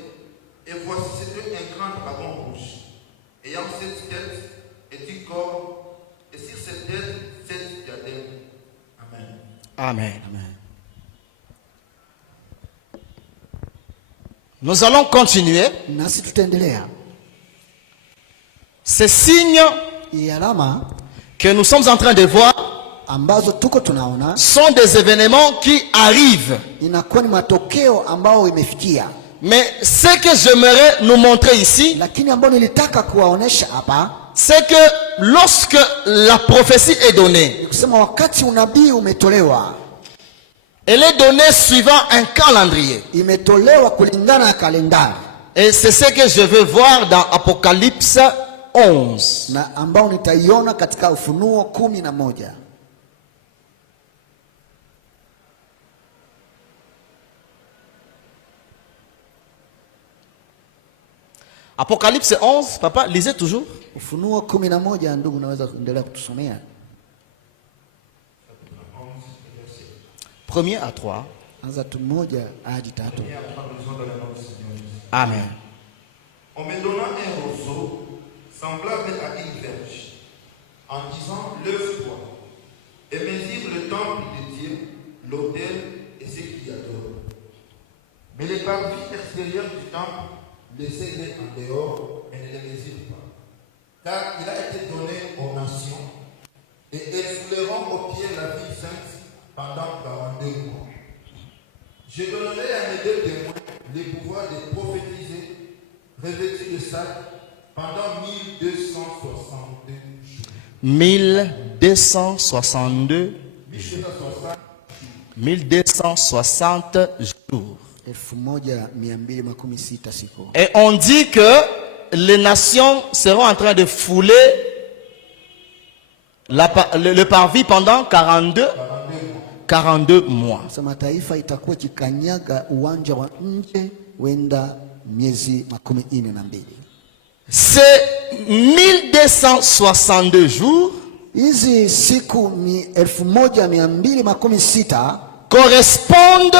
et voici c'était un grand dragon rouge, ayant 7 têtes et 10 cornes, et sur cette tête 7 diadèmes. Amen. Amen. Nous allons continuer. Nasi tutaendelea. Ces signes Hii alama que nous sommes en train de voir ambazo tuko tunaona sont des événements qui arrivent. inakuwa ni matokeo ambao imefikia, Mais ce que j'aimerais nous montrer ici, lakini ambao nilitaka kuwaonesha hapa c'est que lorsque la prophétie est donnée, ni kusema wakati unabii umetolewa, elle est donnée suivant un calendrier. imetolewa kulingana na kalendari, Et c'est ce que je veux voir dans Apocalypse 11. na ambao nitaiona katika Ufunuo 11. Apocalypse 11, papa, lisez toujours. Ufunuo 11, ndugu, naweza kuendelea kutusomea 1er à 3. anza tu 1 hadi 3. Et après, nous lisons dans le nom du Seigneur Jésus. Amen. On me donna un roseau semblable à une verge, en disant: lève-toi, et mesure le temple de Dieu, l'autel et ceux qui y adorent. Mais les parvis extérieurs du temple, laissez-les en dehors et ne les mesure pas. Car il a été donné aux nations et elles fouleront au pied la ville sainte pendant 42 mois. Je donnerai à mes deux témoins les pouvoirs de prophétiser, revêtus de sac, pendant 1262 jours. 1262 1260 jours. 1260 siku. Et on dit que les nations seront en train de fouler le parvis pendant 42 mois. Sasa mataifa itakuwa kikanyaga uwanja wa nje wenda miezi 42. Ces 1262 jours Hizi siku 1260 correspondent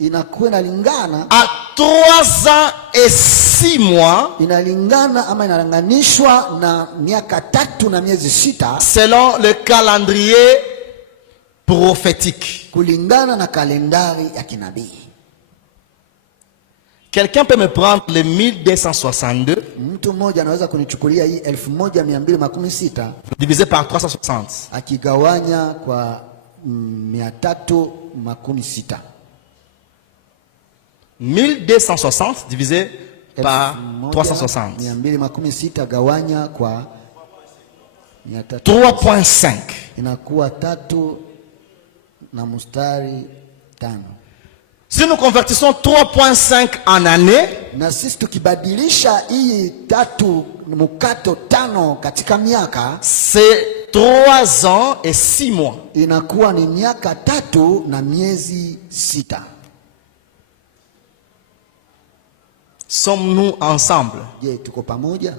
inakuwa inalingana à 3 ans et 6 mois inalingana ama inalinganishwa na miaka 3 na miezi 6 selon le calendrier prophétique. kulingana na kalendari ya kinabii. Quelqu'un peut me prendre les 1262 Mtu mmoja anaweza kunichukulia hii 1260 divisé par 360. akigawanya kwa 360. 1260 divisé par 360. 1260 gawanya kwa 300 3.5. inakuwa 3 na mstari 5. Si nous convertissons 3.5 en année, Na sisi tukibadilisha hii 3 mkato 5 katika miaka c'est 3 ans et 6 mois. inakuwa ni miaka 3 na miezi 6. Sommes-nous ensemble? Je, tuko pamoja?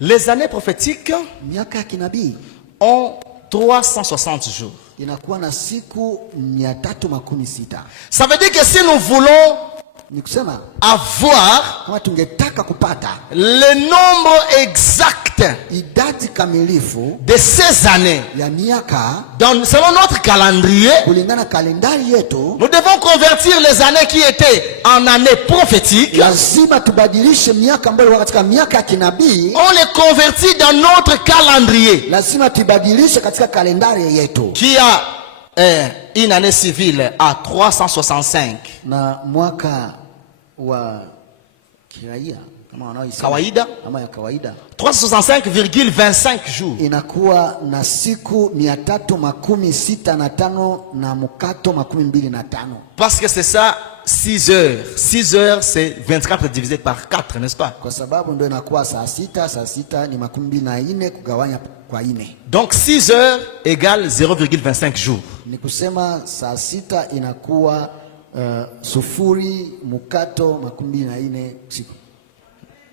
Les années prophétiques Miaka ya kinabii ont 360 jours. inakuwa na siku 360. Ça veut dire que si nous voulons Ni kusema avoir kama tungetaka kupata le nombre exact idadi kamilifu de ces années, ya miaka selon notre calendrier, kulingana kalendari yetu, nous devons convertir les années qui étaient en années prophétiques. lazima tubadilishe miaka ambayo ilikuwa katika miaka ya kinabii, On les convertit dans notre calendrier lazima tubadilishe katika kalendari yetu. qui a une année civile à 365. Na mwaka wa kiraia kama wanaoisema Kawaida. ama ya kawaida 365,25 jours. inakuwa na siku 365 na mkato 25. Parce que c'est ça, 6 heures. 6 heures, c'est 24 divisé par 4, n'est-ce pas? Kwa sababu ndio inakuwa saa sita ni 24 kugawanya kwa 4. Donc 6 heures égale 0,25 jours. Ni kusema saa 6 inakuwa sufuri mkato 24 siku.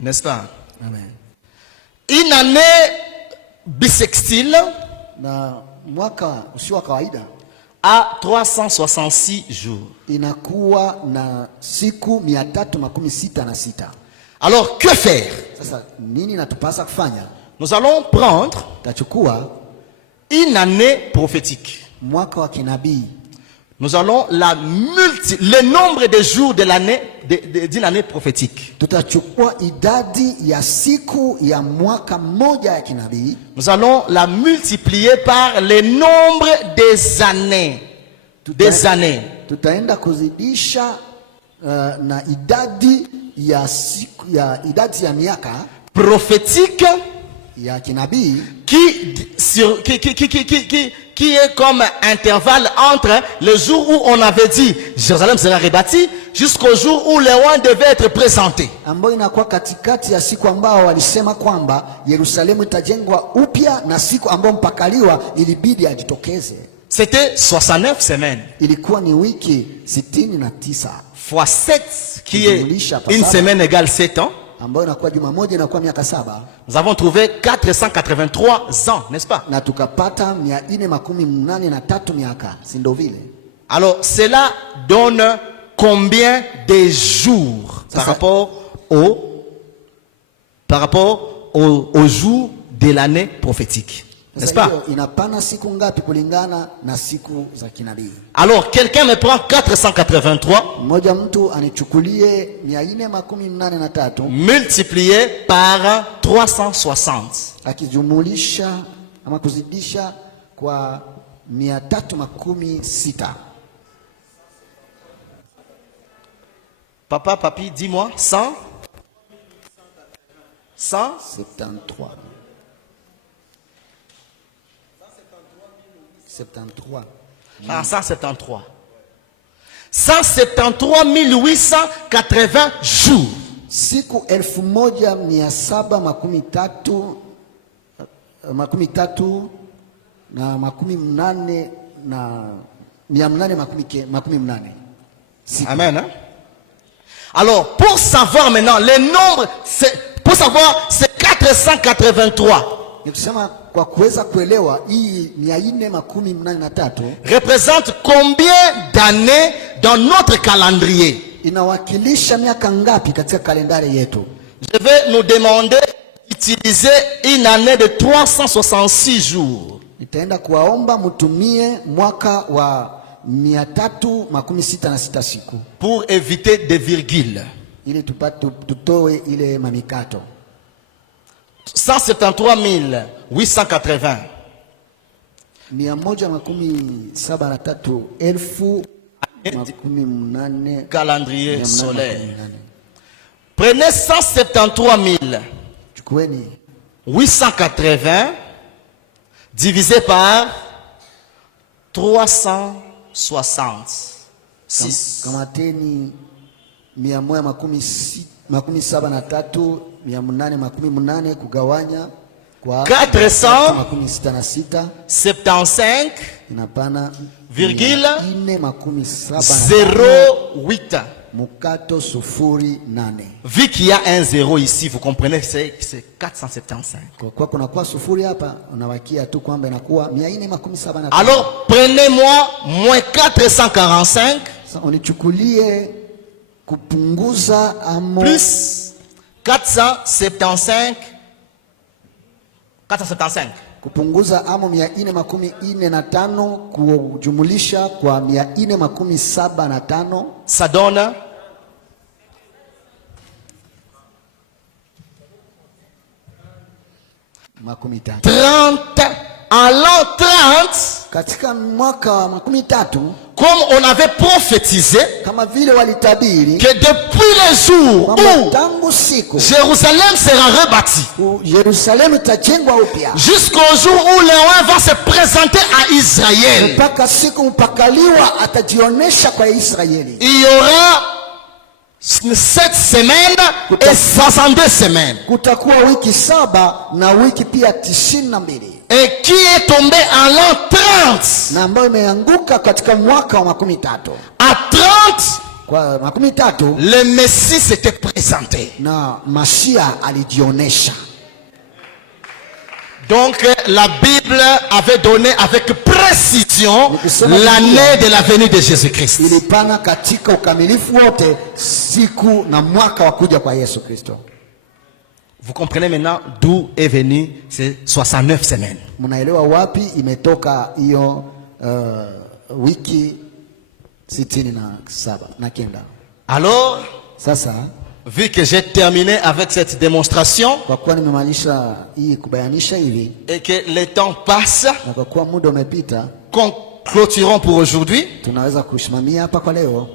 N'est-ce pas? Amen. Une année bissextile Na mwaka usio wa kawaida à 366 jours. inakuwa na siku 366. Alors, que faire? Sasa nini natupasa kufanya? Nous allons prendre Tachukua une année prophétique. mwaka wa kinabii. Nous allons le nombre de jours de l'année, d'une année prophétique. Tutachukua idadi ya siku ya mwaka mmoja ya kinabii. Nous allons la multiplier par le nombre des années. Des années. Tutaenda kuzidisha na idadi ya siku ya idadi ya miaka Prophétique ya kinabii qui est comme intervalle entre le jour où on avait dit Jérusalem sera rebâtie jusqu'au jour où les rois devaient être présentés. ambayo inakuwa katikati ya siku ambao walisema kwamba Yerusalemu itajengwa upya na siku ambayo mpakaliwa ilibidi ajitokeze. C'était 69 semaines. Ilikuwa ni wiki 69 Fois 7, qui est une semaine égale 7 ans. ambayo inakuwa juma moja inakuwa miaka 7. Nous avons trouvé 483 ans, n'est-ce pas? Na tukapata 483 miaka, si ndio vile? Alors, cela donne combien de jours par rapport au jour de l'année prophétique? N'est-ce pas? Inapana siku ngapi kulingana na siku za kinabii. Alors, quelqu'un me prend 483 Mmoja mtu anichukulie 483 multiplié par 360. akijumulisha ama kuzidisha kwa 316. Papa, papi, dis-moi, 100? 73. 73. Ah, 173. 173 880 jours. Siku 1713 na 880. Amen. Hein? Alors, pour savoir maintenant les nombres, pour savoir ces 483 Nikisema kwa kuweza kuelewa hii 483 représente combien d'années dans notre calendrier? inawakilisha miaka ngapi katika kalendari yetu? Je vais nous demander d'utiliser une année de 366 jours. Nitaenda kuwaomba mtumie mwaka wa 366 siku pour éviter des virgules. ili tutoe ile mamikato. 173 880 173,018 calendrier solaire. Prenez 173 880 divisé par 366. Kamateni 173,880 kugawanya kwa 475 inapana virgule 478 mukato 08. Vu qu'il y a un zéro ici, vous comprenez, c'est 475. Kwa kuna kwa sufuri hapa unawakia tu kwamba inakuwa 475. Alors prenez-moi moins 445 unichukulie kupunguza amo plus 475 kupunguza amo 445 kujumulisha kwa 475 ça donne 30 en l'an 30 katika mwaka wa 13 comme on avait prophétisé kama vile walitabiri que depuis les jours où tangu siku Jérusalem sera rebâtie Yerusalemu itajengwa upya jusqu'au jour où le roi va se présenter à Israël, mpaka siku mpakaliwa atajionyesha kwa Israeli. il y aura 7 semaines et 62 semaines. Kutakuwa wiki 7 na wiki pia 92. Et qui est tombé en l'an 30. Na ambayo imeanguka katika mwaka wa 13. À 30, kwa 13 le Messie s'était présenté. Na Masia alijionesha. Donc la Bible avait donné avec précision l'année de la venue de Jésus-Christ. Ilipana katika ukamilifu wote siku na mwaka wa kuja kwa Yesu Kristo. Vous comprenez maintenant d'où est venu ces 69 semaines. Mnaelewa wapi imetoka hiyo wiki 67 na kenda. Alors, sasa vu que j'ai terminé avec cette démonstration kwa kuwa nimemalisha hii kubayanisha hivi et que le temps passe, na kwa kuwa muda umepita, clôturons pour aujourd'hui. Tunaweza kusimamia hapa kwa leo.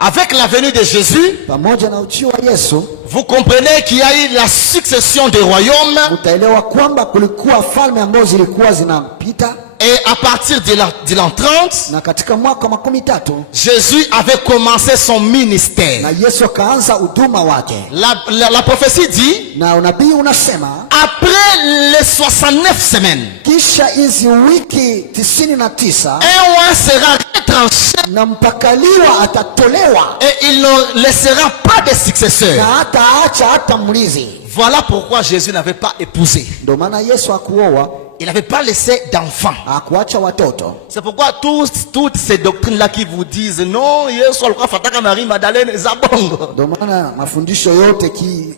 Avec la venue de Jésus, pamoja na ujio wa Yesu, vous comprenez qu'il y a eu la succession des royaumes. Utaelewa kwamba kulikuwa falme ambazo zilikuwa zinapita. Et à partir de l'an 30, na katika mwaka wa 13, Jésus avait commencé son ministère. Na Yesu akaanza huduma wake. La prophétie dit, na unabii unasema, après les 69 semaines, kisha hizi wiki 99, un roi sera retranché na mpakaliwa atatolewa, et il ne laissera pas de successeur. Na hataacha hata mrithi. Voilà pourquoi Jésus n'avait pas épousé. Ndio maana Yesu hakuoa Il n'avait pas laissé d'enfants. hakuacha watoto. C'est pourquoi toutes ces doctrines-là qui vous disent non, Yesu alikuwa fataka Marie Madeleine za bongo. Ndio maana mafundisho yote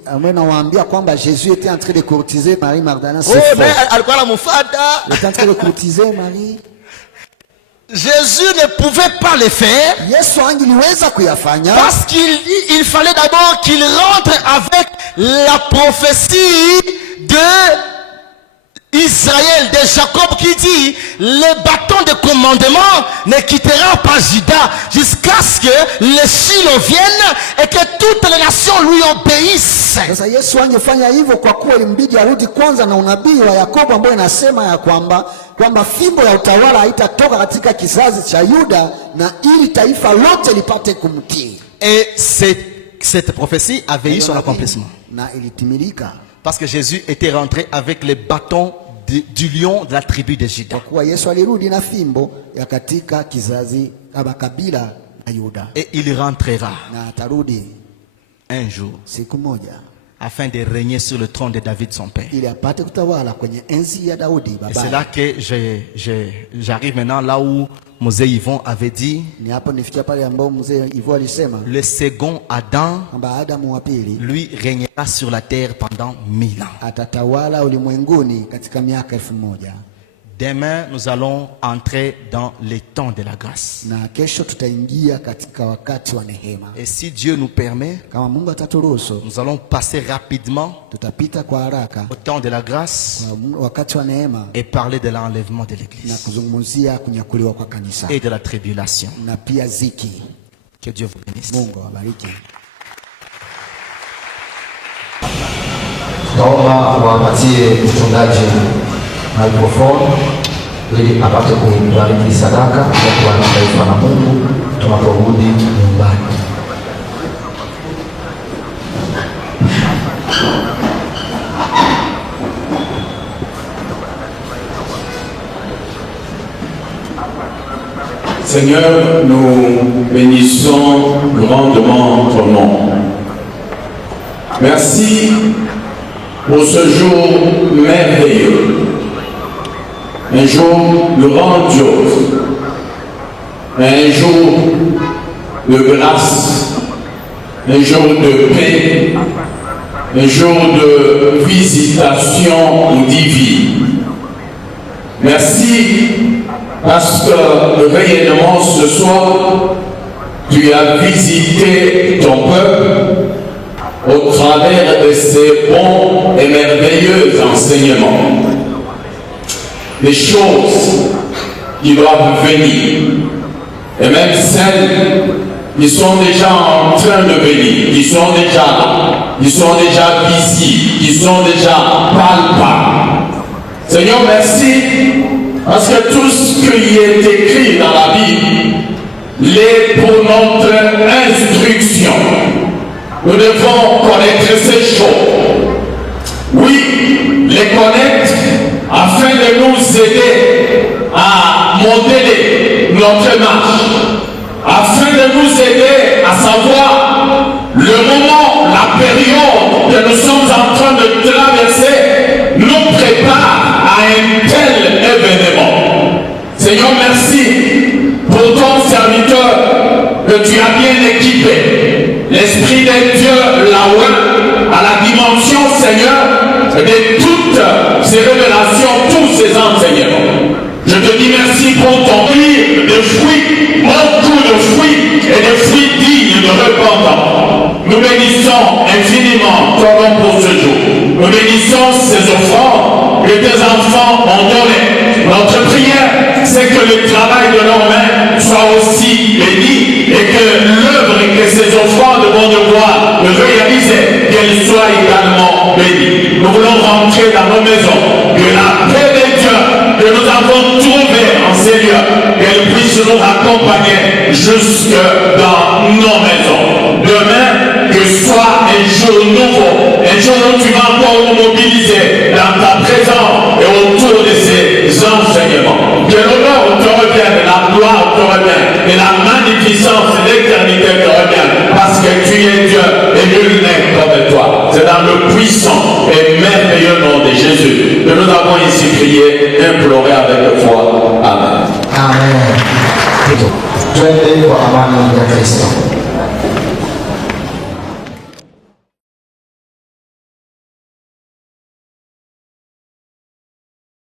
anawaambia kwamba Jésus était en train de courtiser Marie Magdalene. Oh, mais alikuwa anamfuata. Il était en train de courtiser Marie. Jésus ne pouvait pas le faire. Yesu angeliweza kuyafanya Parce qu'il fallait d'abord qu'il rentre avec la prophétie de Israël, de Jacob, qui dit le bâton de commandement ne quittera pas Juda jusqu'à ce que les Shiloh viennent et que toutes les nations lui obéissent. Sasa Yesu angefanya hivyo kwa kuwa ilimbidi arudi kwanza na unabii wa Yakobo ambao inasema ya kwamba fimbo ya utawala haitatoka katika kizazi cha Yuda na ili taifa lote lipate kumtii. Et cette prophétie avait eu son accomplissement. Na ilitimilika. Parce que Jésus était rentré avec les bâtons du lion de la tribu de Juda. Kwa kuwa Yesu alirudi na fimbo ya katika kizazi kama kabila la Yuda. Et il rentrera Na atarudi un jour siku moja afin de régner sur le trône de David son père. ili apate kutawala kwenye enzi ya Daudi baba. Et c'est là que j'arrive maintenant là où Mzee Yvon avait dit, Ni hapo nifikia pale ambao mzee Yvon alisema le second Adam kwamba Adamu wa pili lui régnera sur la terre pendant 1000 ans. atatawala ulimwenguni katika miaka 1000. Demain, nous allons entrer dans les temps de la grâce. Na kesho tutaingia katika wakati wa neema. Et si Dieu nous permet, Kama Mungu ataturuhusu, nous allons passer rapidement tutapita kwa haraka au temps de la grâce kwa wakati wa neema et parler de l'enlèvement de na l'église kuzungumzia kunyakuliwa kwa kanisa et de la tribulation. na pia ziki. Que Dieu vous bénisse. Mungu awabariki. Naomba wapatie mchungaji microphone ili apate kubariki sadaka ya kuwanufaishwa na Mungu tunaporudi nyumbani. Seigneur, nous bénissons grandement ton nom. Merci pour ce jour merveilleux. Un jour grandiose, un jour de grâce, un jour de paix, un jour de visitation divine. Merci parce que réellement ce soir, tu as visité ton peuple au travers de ces bons et merveilleux enseignements. Des choses qui doivent venir, et même celles qui sont déjà en train de venir, qui sont déjà là, qui sont déjà visibles, qui sont déjà palpables. Seigneur, merci, parce que tout ce qui est écrit dans la Bible l'est pour notre instruction. Nous devons connaître ces choses. Oui, les connaître afin de nous aider à modeler notre marche, afin de nous aider à savoir le moment, la période que nous sommes en train de traverser nous prépare à un tel événement. Seigneur, merci pour ton serviteur que tu as bien équipé. L'Esprit de Dieu l'a oint à la dimension, Seigneur, de toutes ces révélations, tous ces enseignements. Je te dis merci pour ton livre de fruits, beaucoup de fruits et de fruits dignes de repentance. Nous bénissons infiniment ton nom pour ce jour. Nous bénissons ces offrandes que tes enfants ont données. Notre prière, c'est que le travail de leurs mains soit aussi béni et que l'œuvre que ces offrandes vont devoir réaliser, qu'elle soit également bénie. Nous voulons rentrer dans nos maisons, que la paix de Dieu que nous avons trouvée en ces lieux, qu'elle puisse nous accompagner jusque dans nos maisons. Demain, que soit un jour nouveau, un jour où tu vas encore nous mobiliser dans ta présence et autour de ces enseignements. Que l'honneur te revienne, la gloire te revienne et la magnificence et l'éternité te revienne, parce que tu es Dieu et nul n'est comme toi. C'est dans le puissant et merveilleux nom de Jésus que nous avons ici prié, imploré avec foi. Amen. Amen. Twende kwa amani ya Kristo.